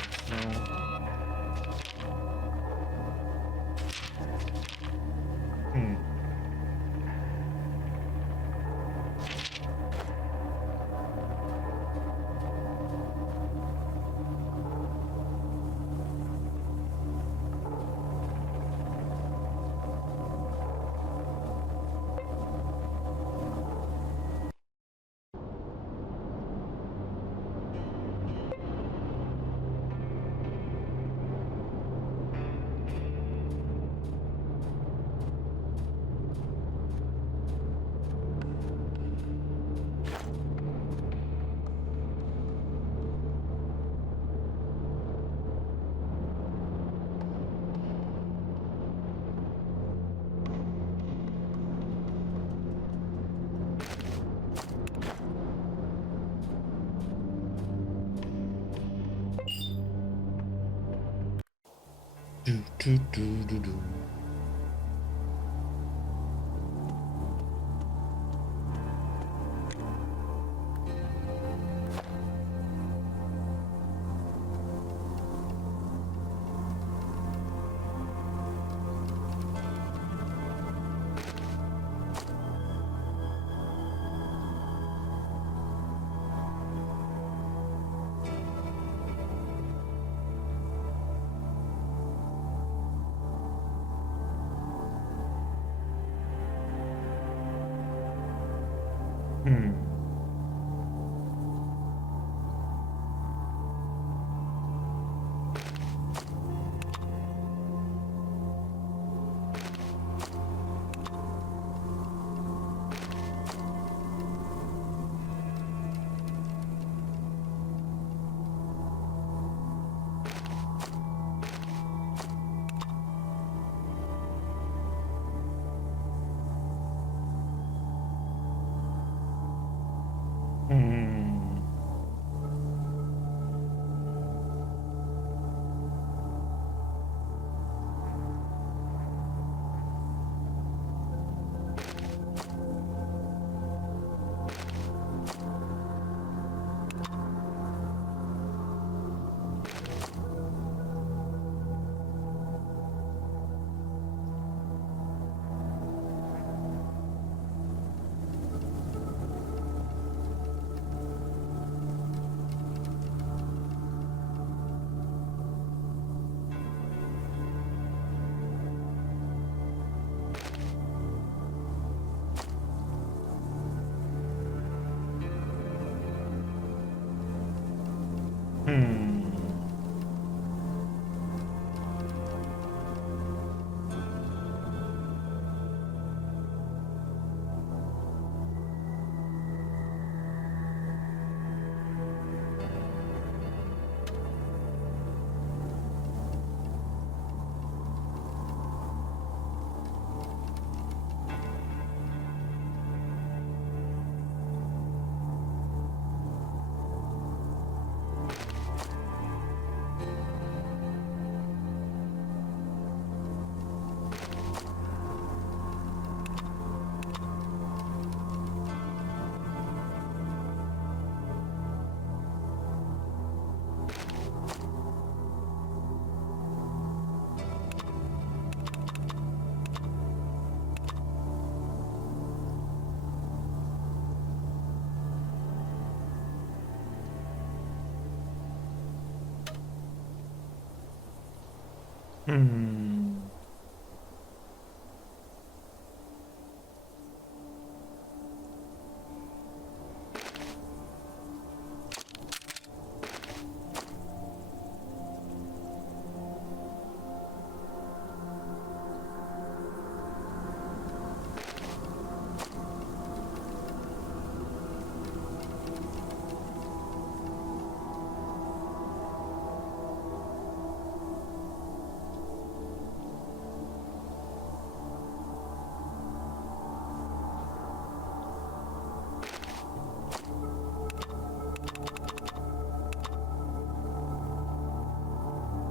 Do.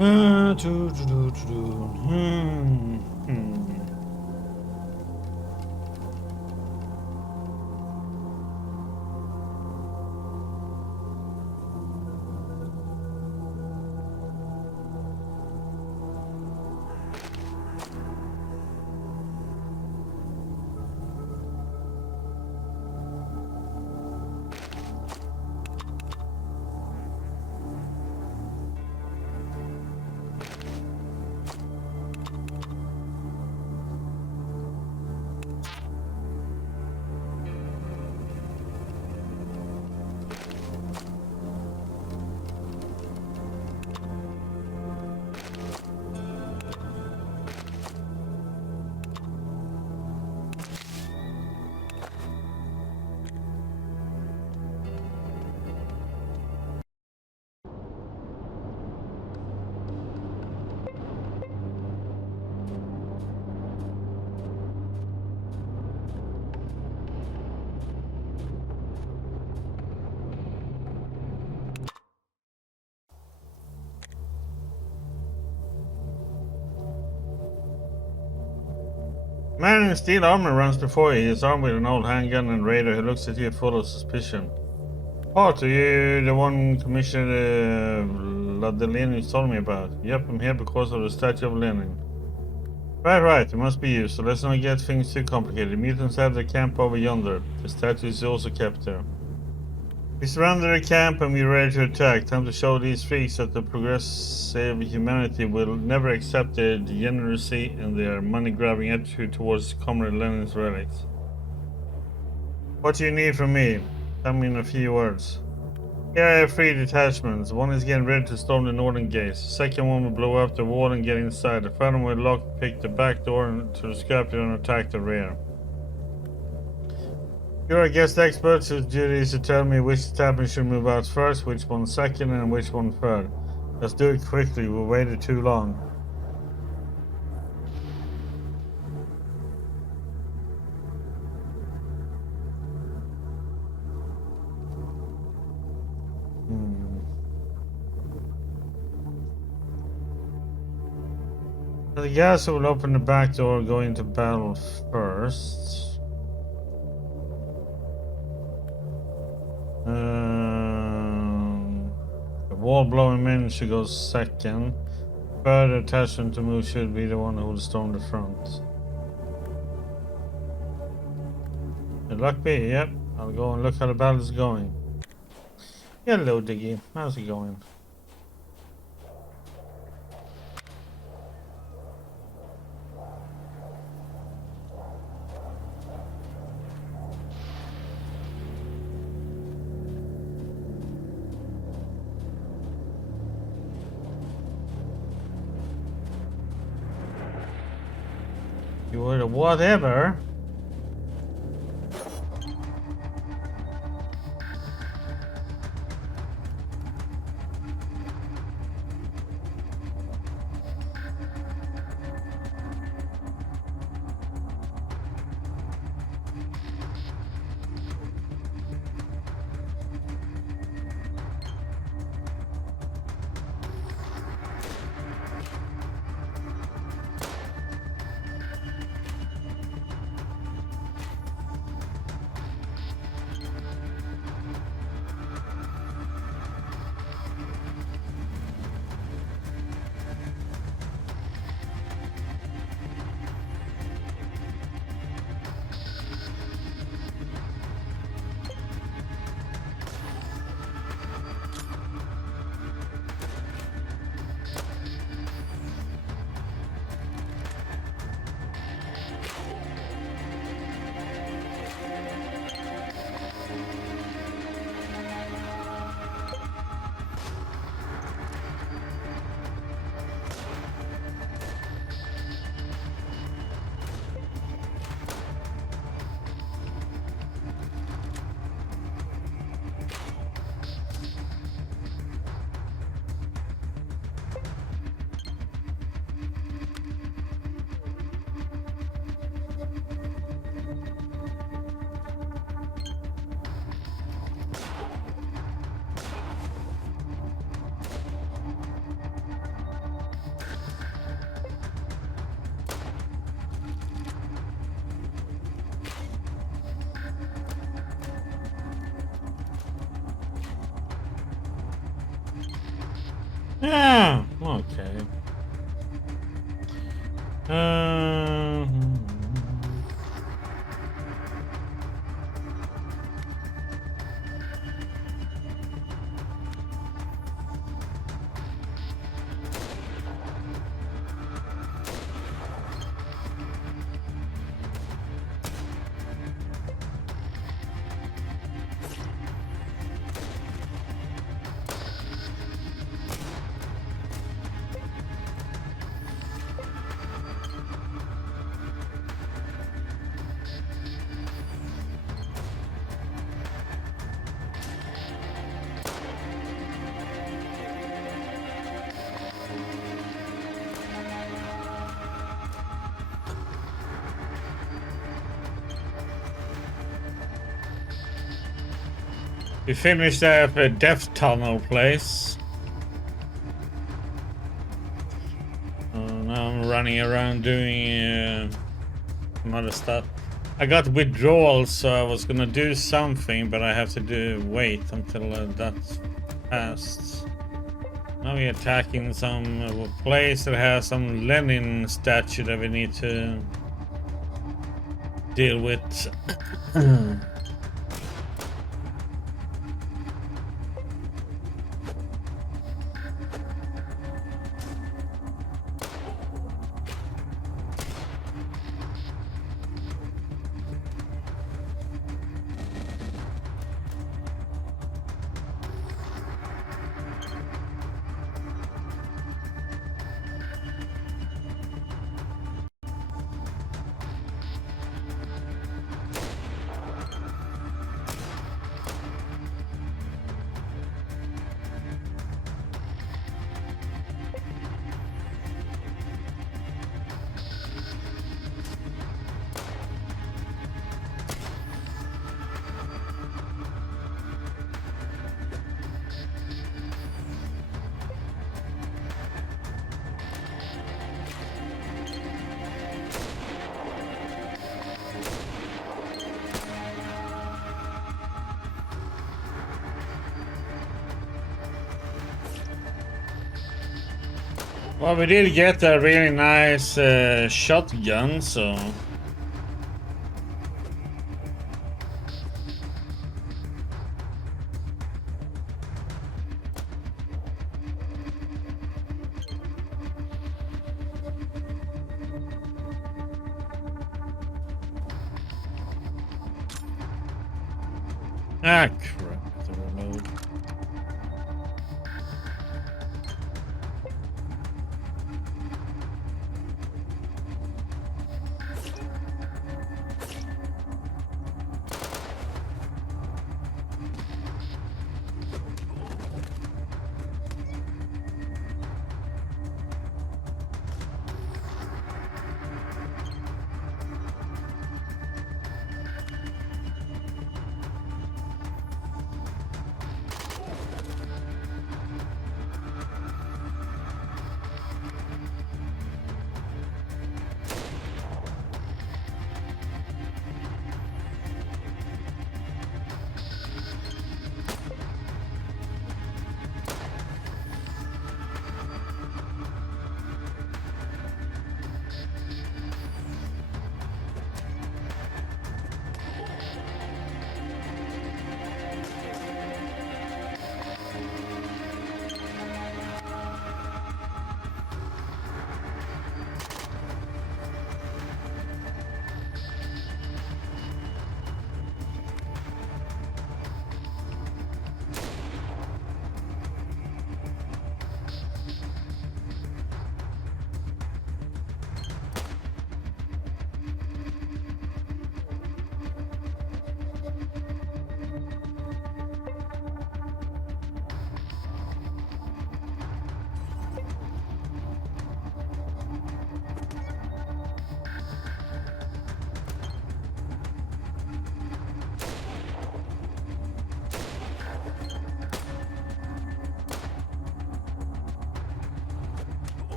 Hmm. Man in steel armor runs before you. He's armed with an old handgun and radar. He looks at you full of suspicion. Part, are you the one Commissioner Lenin told me about? Yep, I'm here because of the statue of Lenin. Right, it must be you, so let's not get things too complicated. Mutants have their camp over yonder. The statue is also kept there. We surrounded the camp and we're ready to attack. Time to show these freaks that the progressive humanity will never accept their degeneracy and their money-grabbing attitude towards Comrade Lenin's relics. What do you need from me? Tell me in a few words. Here I have 3 detachments. One is getting ready to storm the northern gates. The second one will blow up the wall and get inside. The third one will lockpick the back door to the scrapyard and attack the rear. You're a guest expert whose duty is to tell me which detachment should move out first, which one second, and which one third. Let's do it quickly. We waited too long. The guys who will open the back door go into battle first. The wall blowing men should go second. Third attachment to move should be the one who will storm the front. Good luck be, yep. I'll go and look how the battle is going. Hello Diggy, how's it going? You were the whatever. Ah, okay. Um, we finished the Death Tunnel place. Now I'm running around doing some other stuff. I got withdrawals, so I was gonna do something, but I have to wait until that's passed. Now we're attacking some place that has some Lenin statue that we need to deal with. Well, we did get a really nice shotgun, so... Ah, crap, the remote.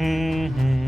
Mhm.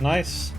Nice.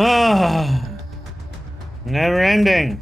Ah, never ending.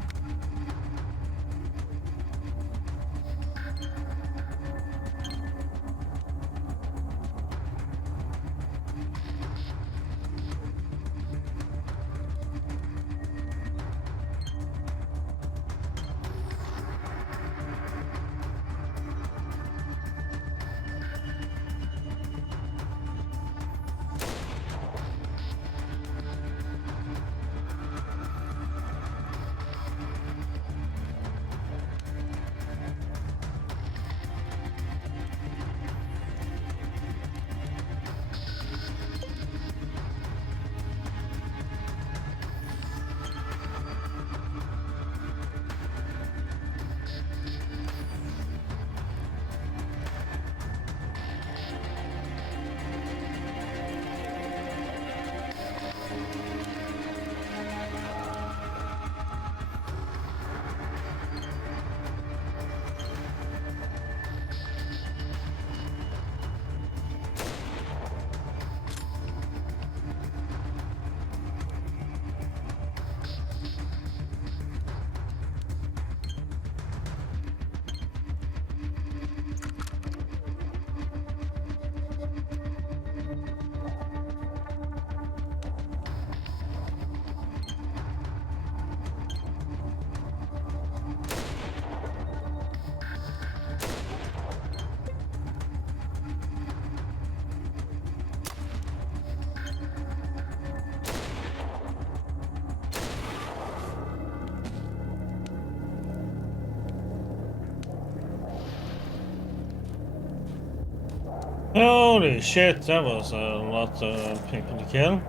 Holy shit, that was a lot of people to kill.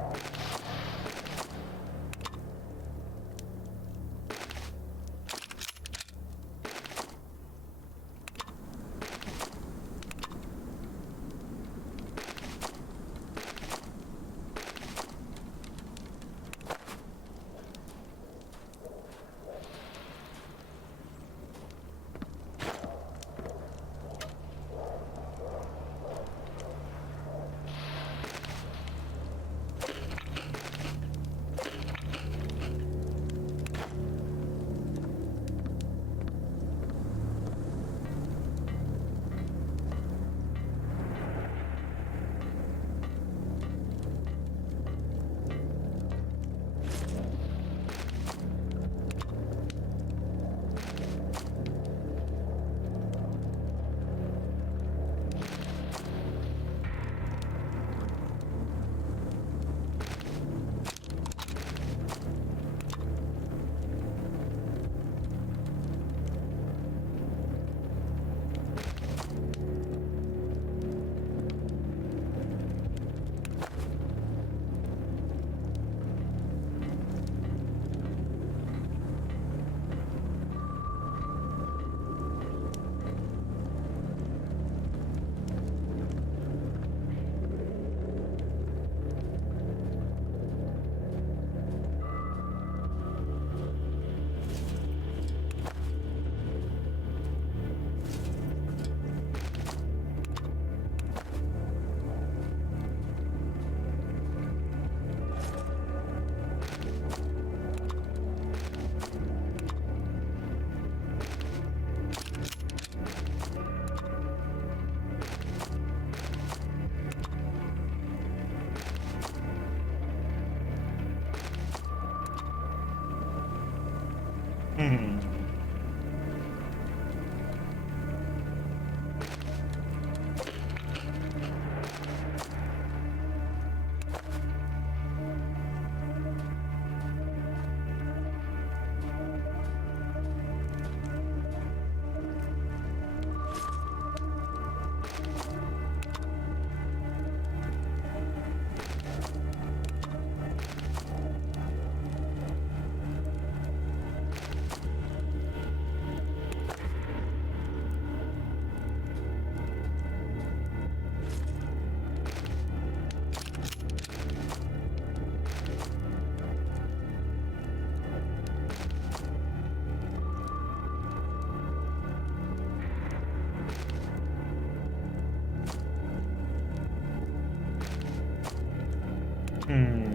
Hmm.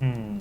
Hmm.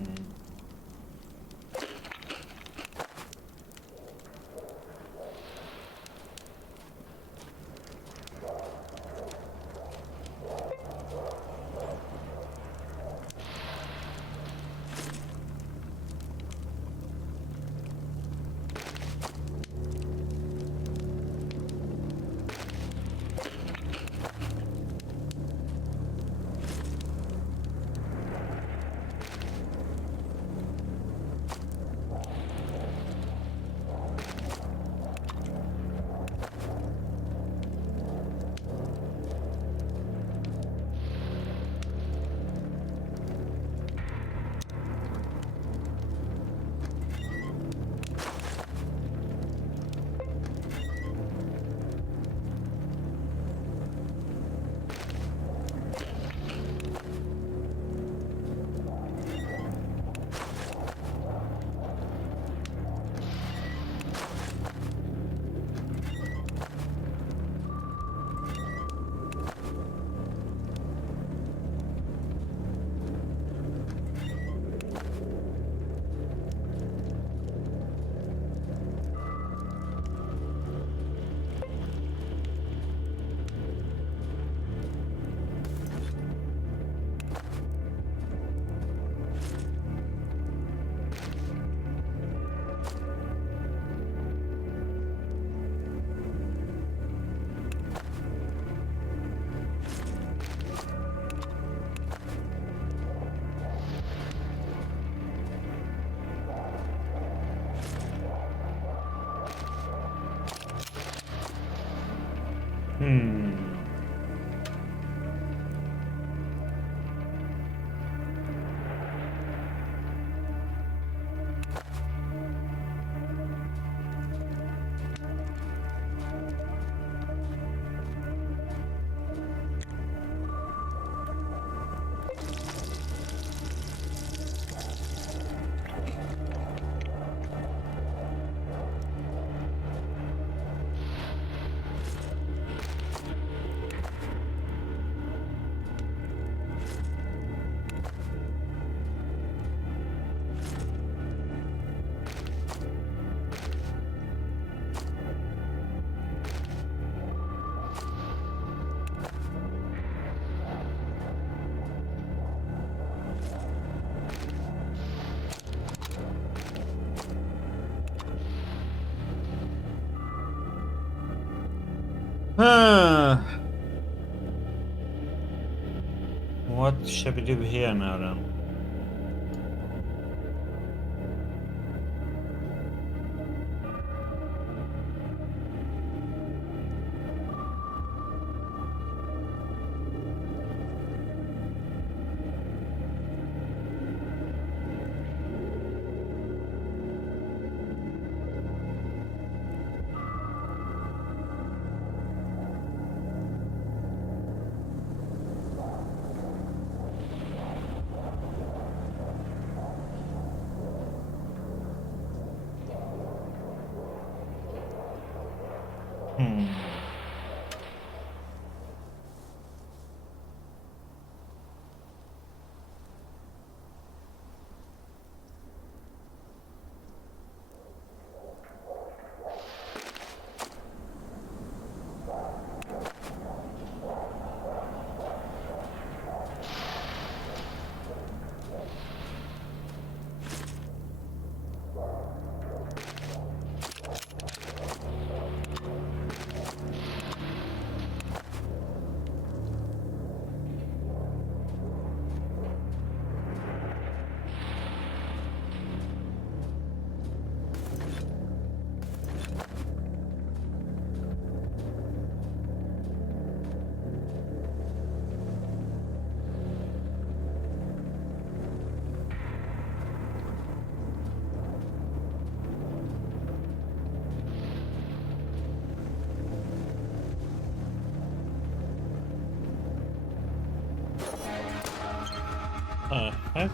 Hmm. What shall we do here now then? Hmm. Heck?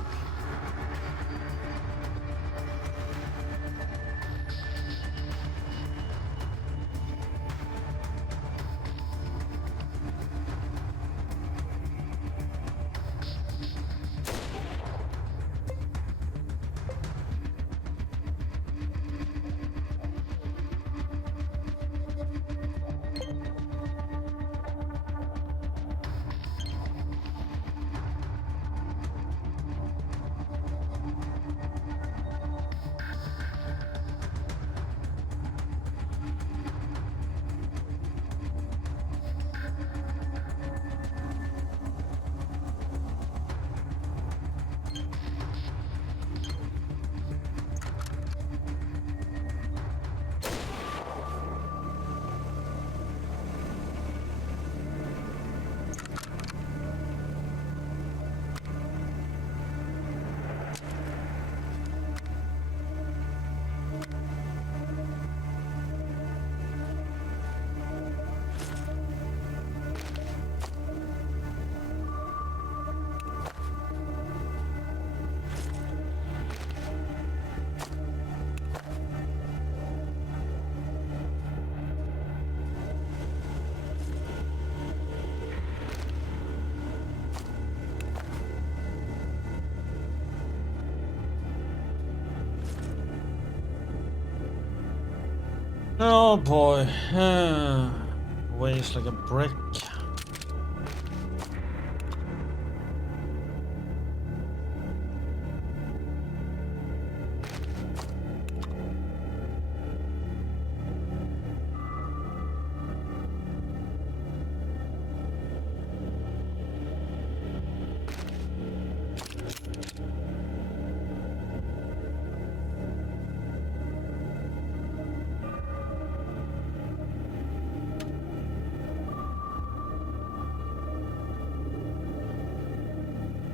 Oh boy. Weighs like a brick.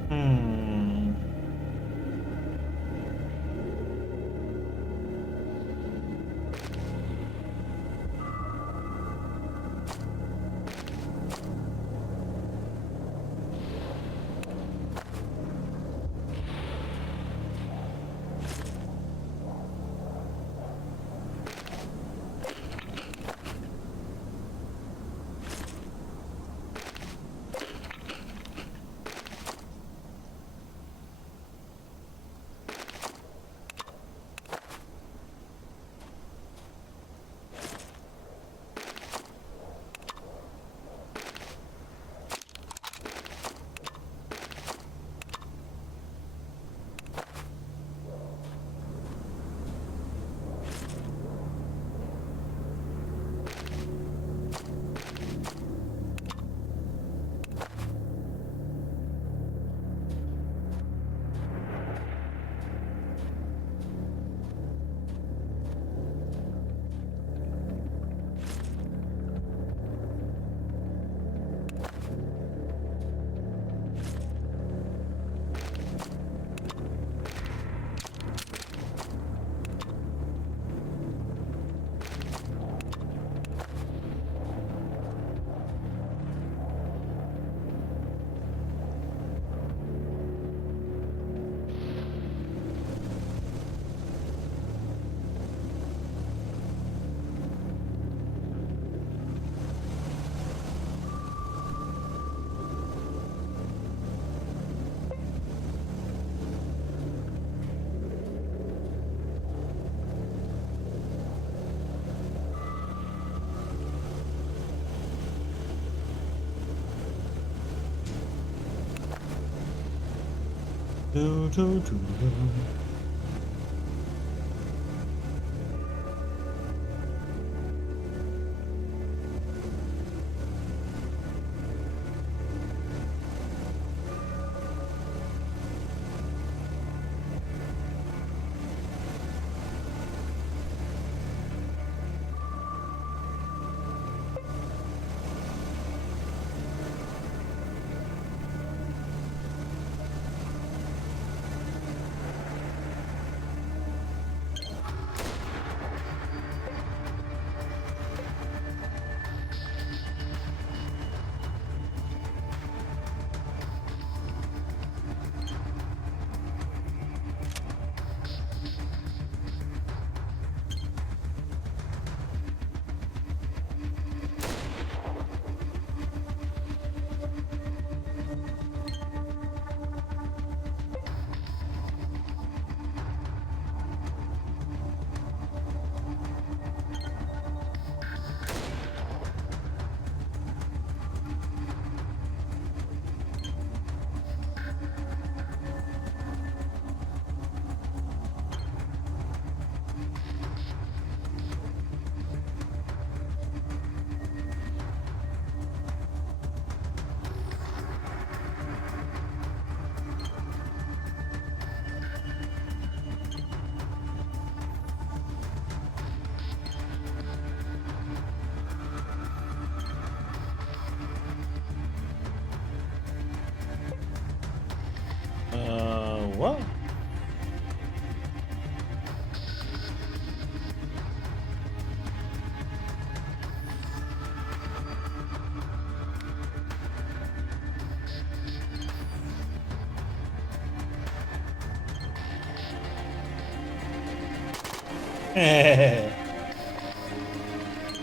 Hmm. Do, do, do, do.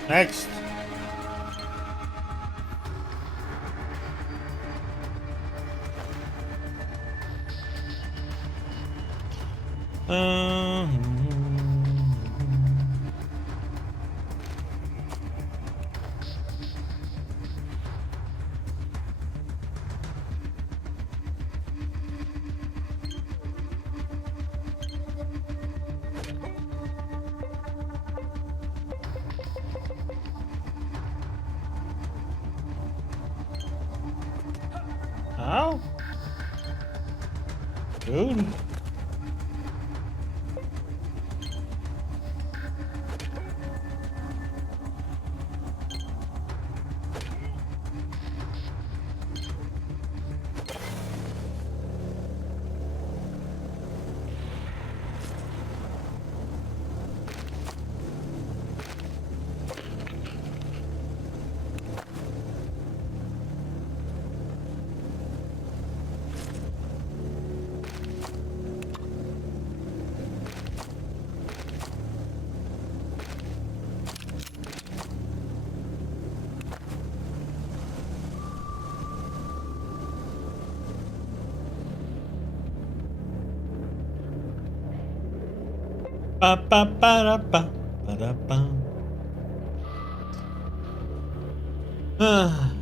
Next. How? Dude. Ba ba ba da ba ba da ba. Ah.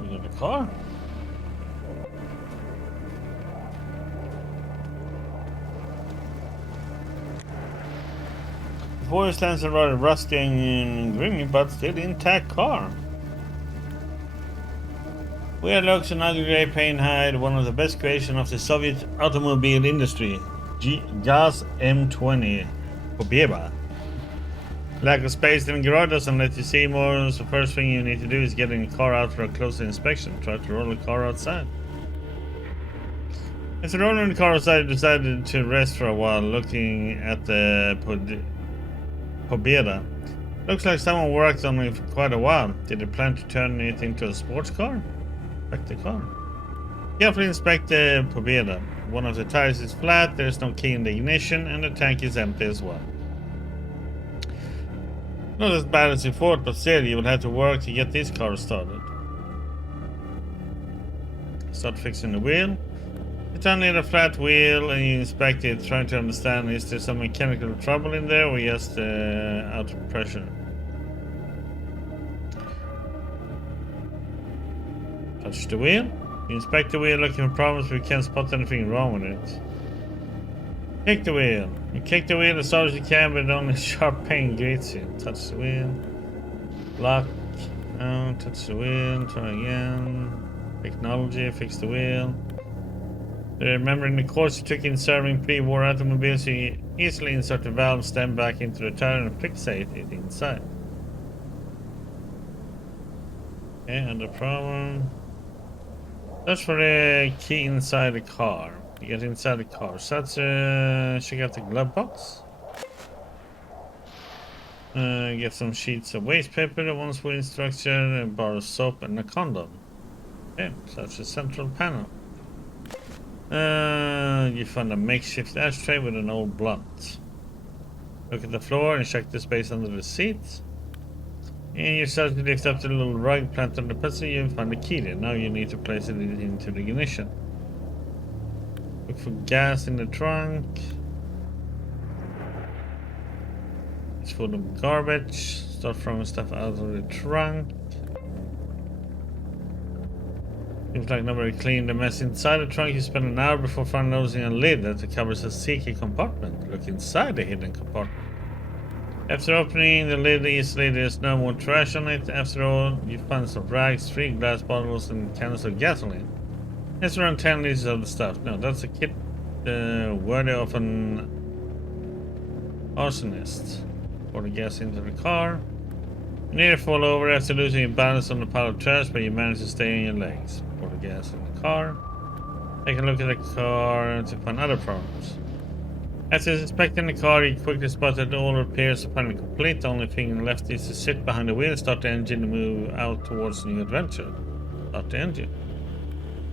We got a car. The voice lands a rather rusty and grimy, but still intact car. Weird looks and ugly grey paint hide one of the best creations of the Soviet automobile industry, GAZ M20 Pobeda. Lack of space in the garage doesn't let you see more, so first thing you need to do is get in the car out for a closer inspection. Try to roll the car outside. As the roller in the car outside decided to rest for a while, looking at the Pobeda. Looks like someone worked on it for quite a while. Did they plan to turn it into a sports car? Inspect the car. Carefully inspect the Pobeda. One of the tires is flat, there is no key in the ignition, and the tank is empty as well. Not as bad as you thought, but still, you will have to work to get this car started. Start fixing the wheel. You turn in a flat wheel and you inspect it, trying to understand is there some mechanical trouble in there or just out of pressure. Touch the wheel. You inspect the wheel looking for problems, but you can't spot anything wrong with it. Kick the wheel. You kick the wheel as hard as you can, but only sharp pain greets you. Touch the wheel. Lock. No, touch the wheel. Try again. Technology. Fix the wheel. Remembering the course you took in serving pre-war automobiles, you easily insert the valve stem back into the tire and fixate it inside. Okay, and the problem. Search for the key inside the car. You get inside the car. So let's check out the glove box. Get some sheets of waste paper, a one spooling structure, a bar of soap, and a condom. Okay, so that's the central panel. You find a makeshift ashtray with an old blunt. Look at the floor and check the space under the seat. And you start to lift up the little rug planted on the pussy, you find the key there. Now you need to place it into the ignition. Look for gas in the trunk. It's full of garbage. Start throwing stuff out of the trunk. Seems like nobody cleaned the mess inside the trunk. You spend an hour before finally noticing a lid that covers a secret compartment. Look inside the hidden compartment. After opening the lid easily, there's no more trash on it. After all, you find some rags, 3 glass bottles, and cans of gasoline. It's around 10 liters of the stuff. No, that's a kit worthy of an arsonist. Pour the gas into the car. You nearly fall over after losing your balance on the pile of trash, but you manage to stay on your legs. Pour the gas in the car. Take a look at the car to find other problems. After inspecting the car, you quickly spot that all repairs are finally complete. The only thing left is to sit behind the wheel, start the engine, and move out towards a new adventure. Start the engine.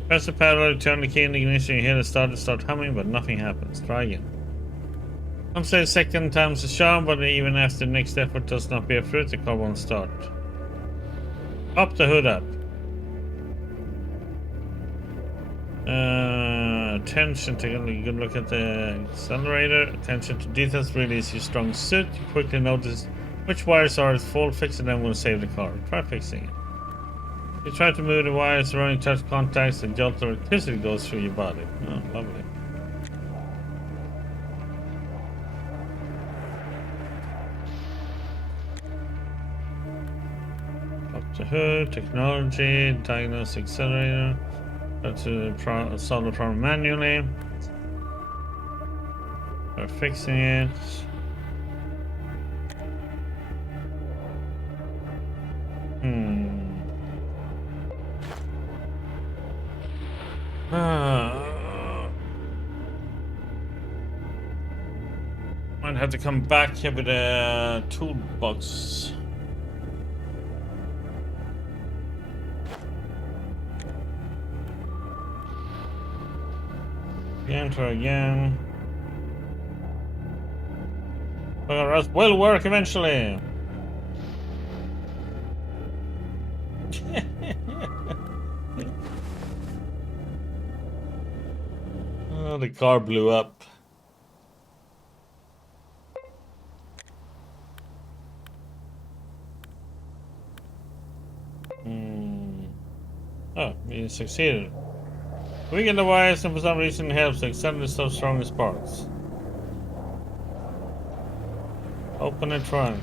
Press the pedal, turn the key in the ignition, you hear the starter start humming, but nothing happens. Try again. Some say second time's a charm, but even after the next effort does not bear fruit, the car won't start. Pop the hood up. Attention, take a good look at the accelerator. Attention to details really is your strong suit. You quickly notice which wires are at fault. Fixing them will save the car. Try fixing it. You try to move the wires around your touch contacts, and jolt of electricity goes through your body. Oh, lovely. Up the hood, technology, diagnose accelerator. Try to solve the problem manually. We're fixing it. Might have to come back here with a toolbox. Enter again. That will work eventually. Oh, the car blew up. Oh, we succeeded. Weaken the wires, and for some reason it helps to extend the stuff's strongest parts. Open the trunk.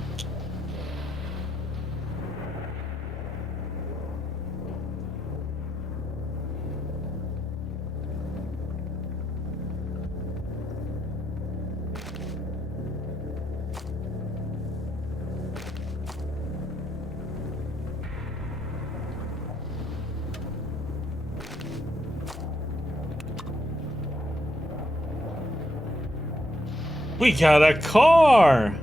We got a car!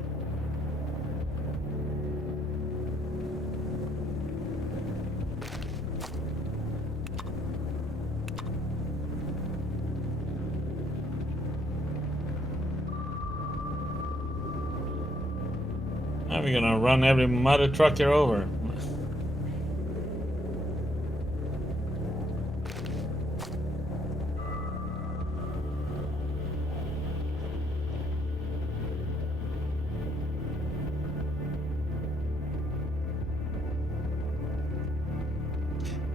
Now we're gonna run every mother trucker over.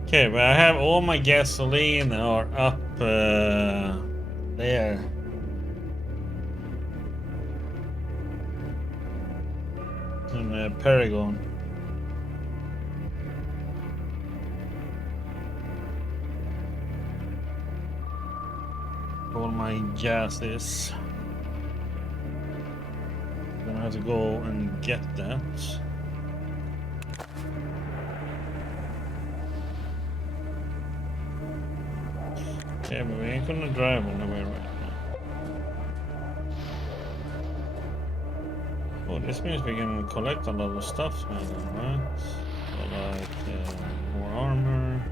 Okay, but I have all my gasoline are up there. In Paragon. All my gas is. I'm gonna have to go and get that. Yeah, but we ain't gonna drive all the way right now. Oh, this means we can collect a lot of stuff now, right? So like more armor.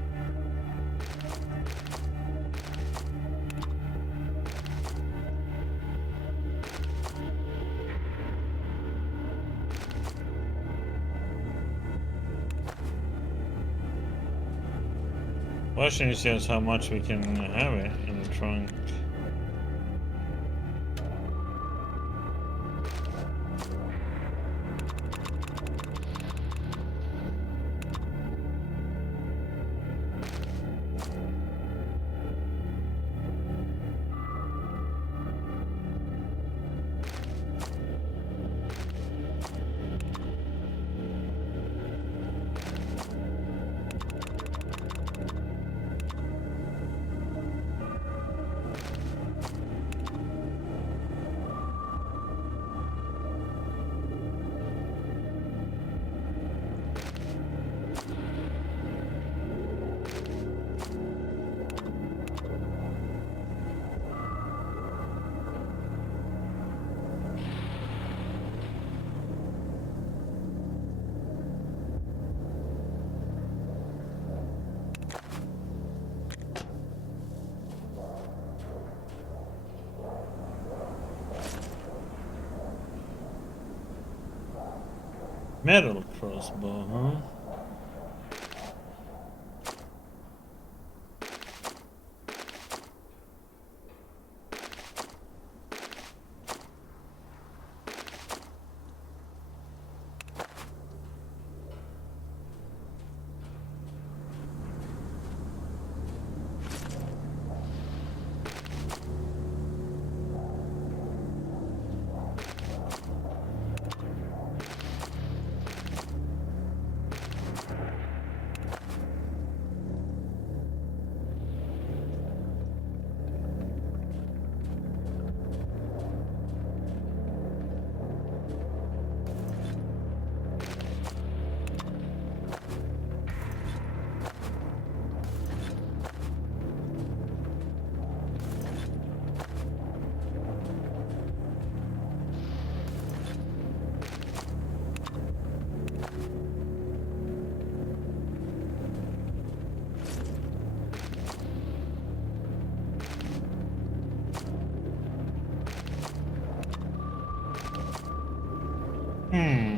Question is just how much we can have it in the trunk. Metal crossbow, huh? Hmm.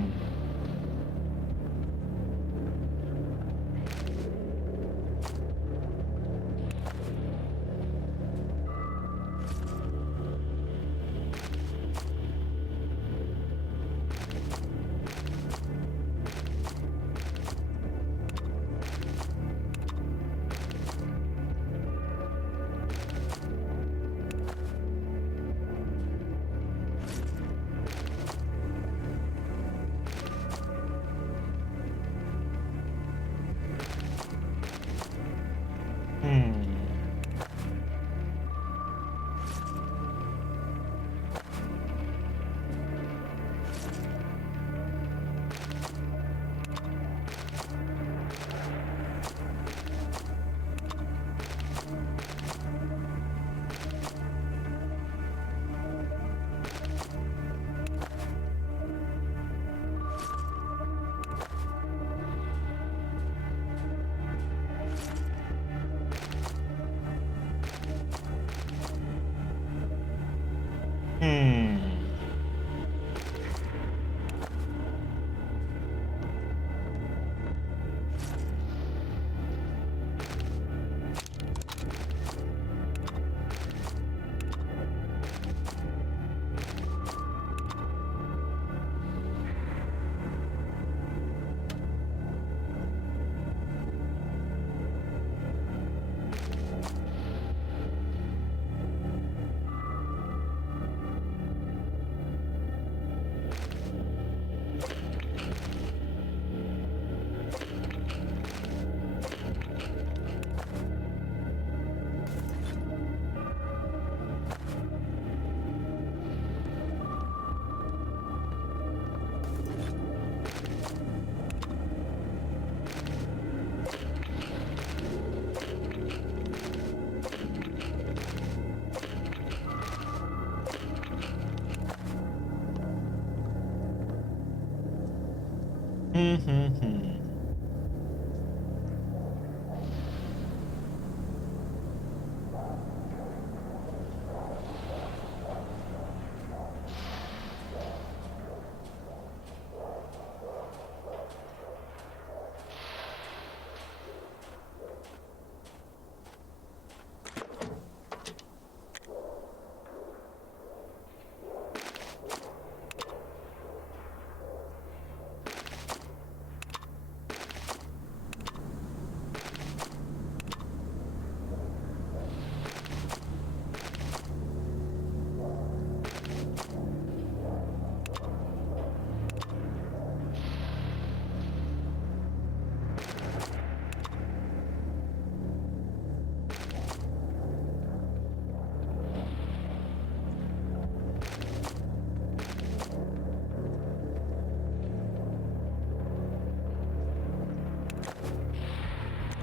Hmm. Hmm. Hmm. Hmm. Hmm.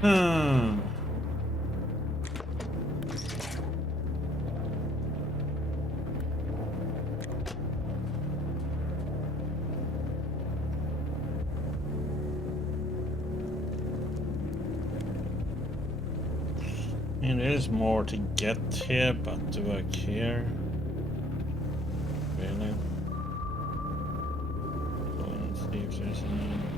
Hmm. And there's more to get here, but do I care? Really? See if there's any.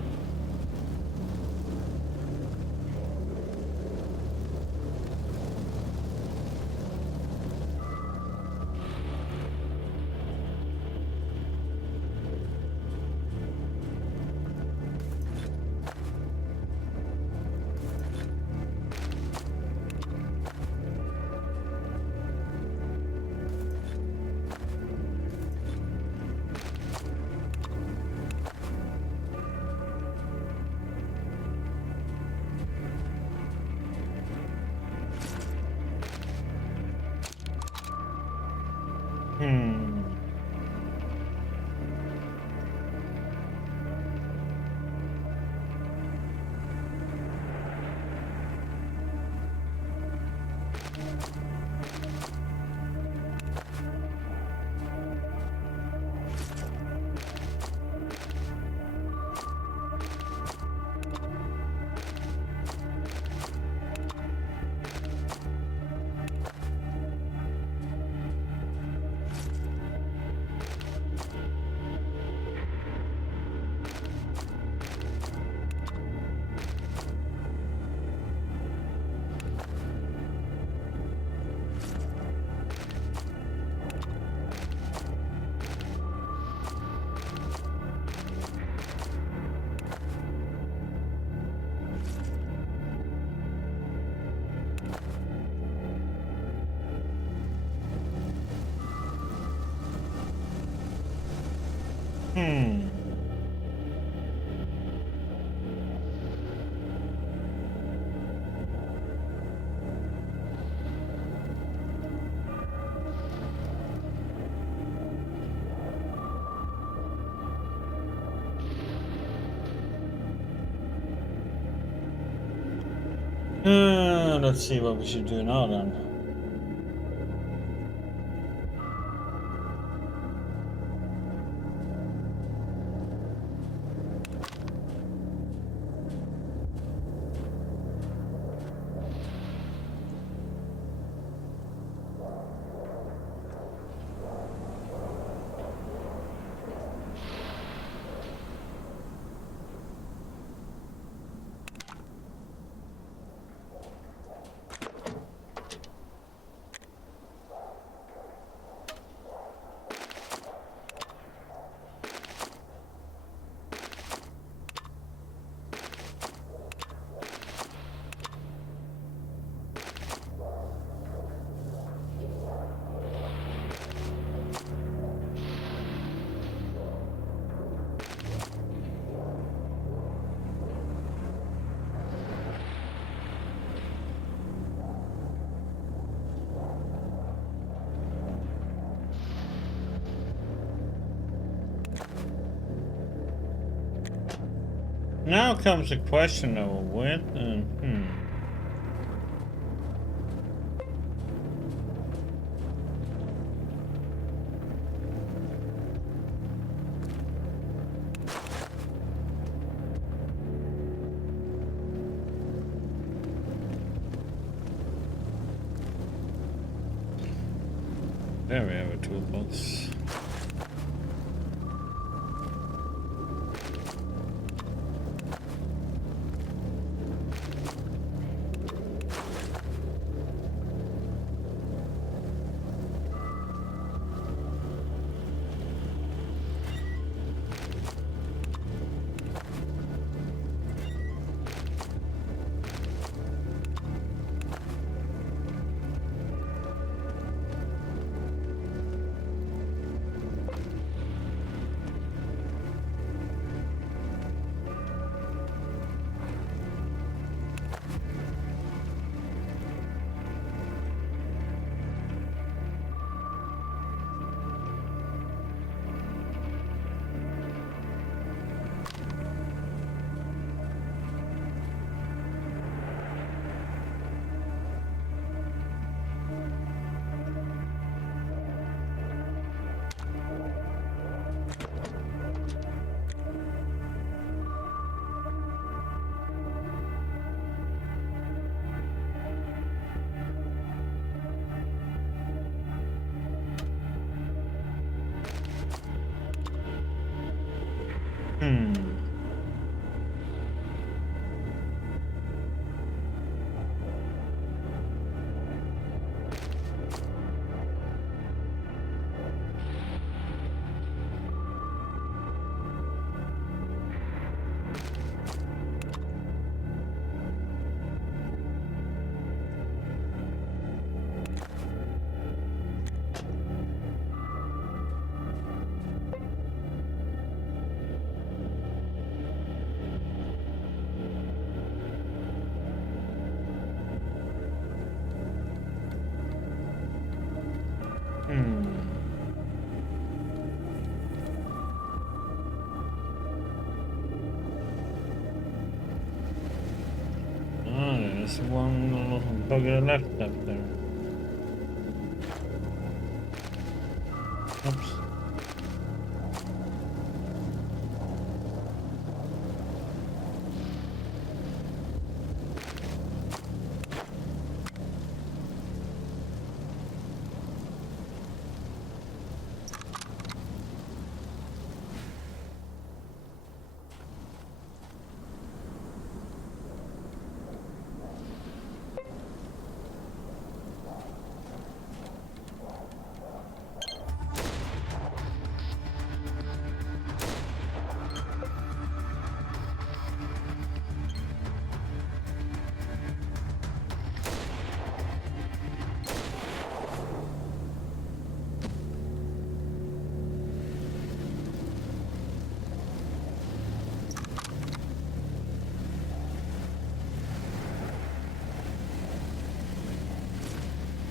Hmm. Hmm. Let's see what we should do now then. Now comes the question of when. There we have a toolbox. Hmm. Hmm. Ah, there's one little bugger left up there. Oops.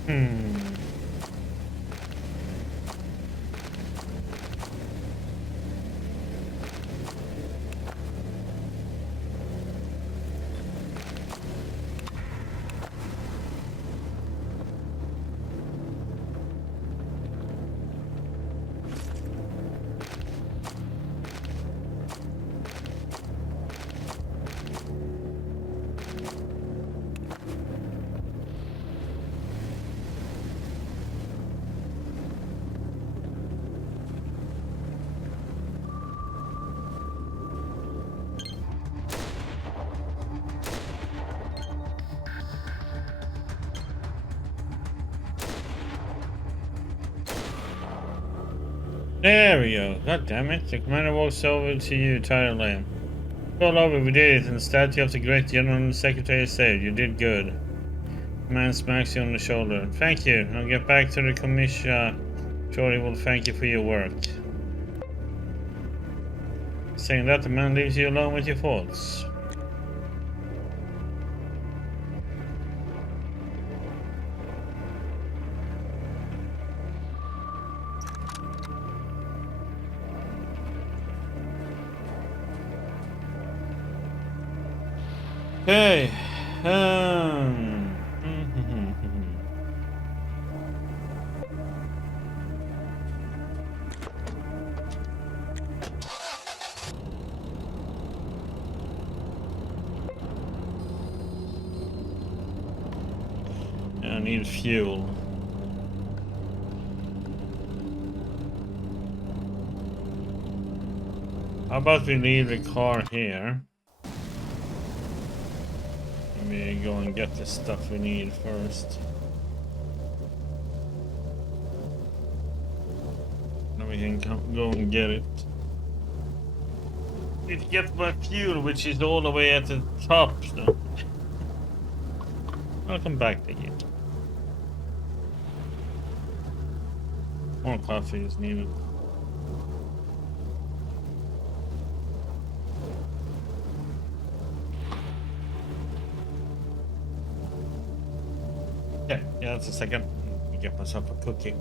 Hmm. There we go. God damn it. The commander walks over to you, Tyler Lamb. It's all over, we did it, and the statue of the great General Secretary is saved. You did good. The man smacks you on the shoulder. Thank you. I'll get back to the commission. Sure he will thank you for your work. Saying that, the man leaves you alone with your thoughts. Okay. I need fuel. How about we leave the car here? Maybe go and get the stuff we need first. Then we can go and get it. Need to get my fuel, which is all the way at the top. So. I'll come back to you. More coffee is needed. Yeah, that's a second. Let me get myself a cookie.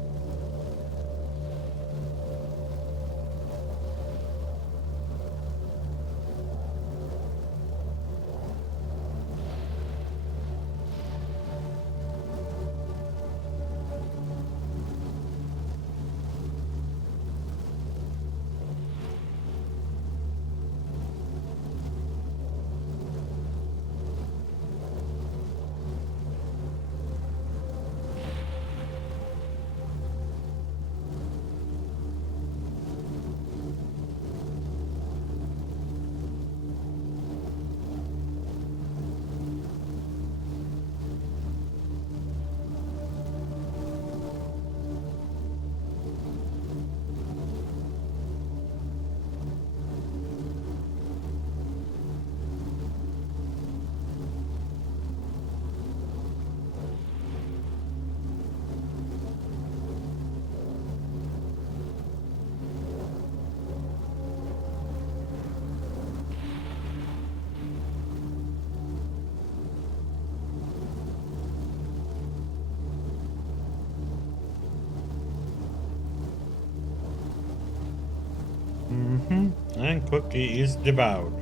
And cookie is devoured.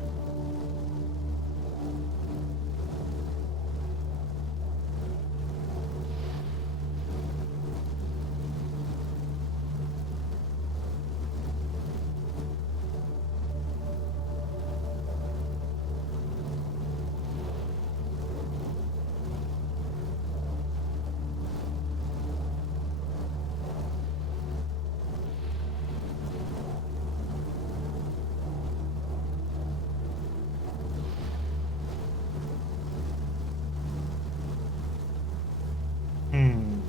Hmm.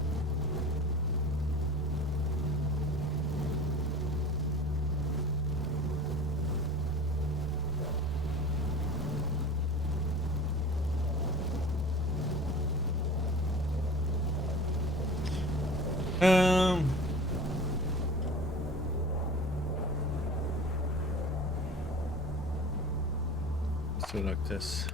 Um. So like this.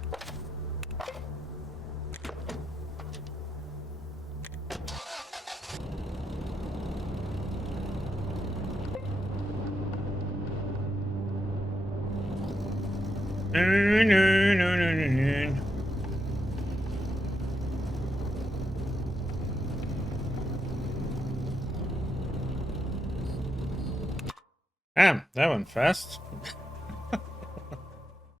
Damn, that went fast.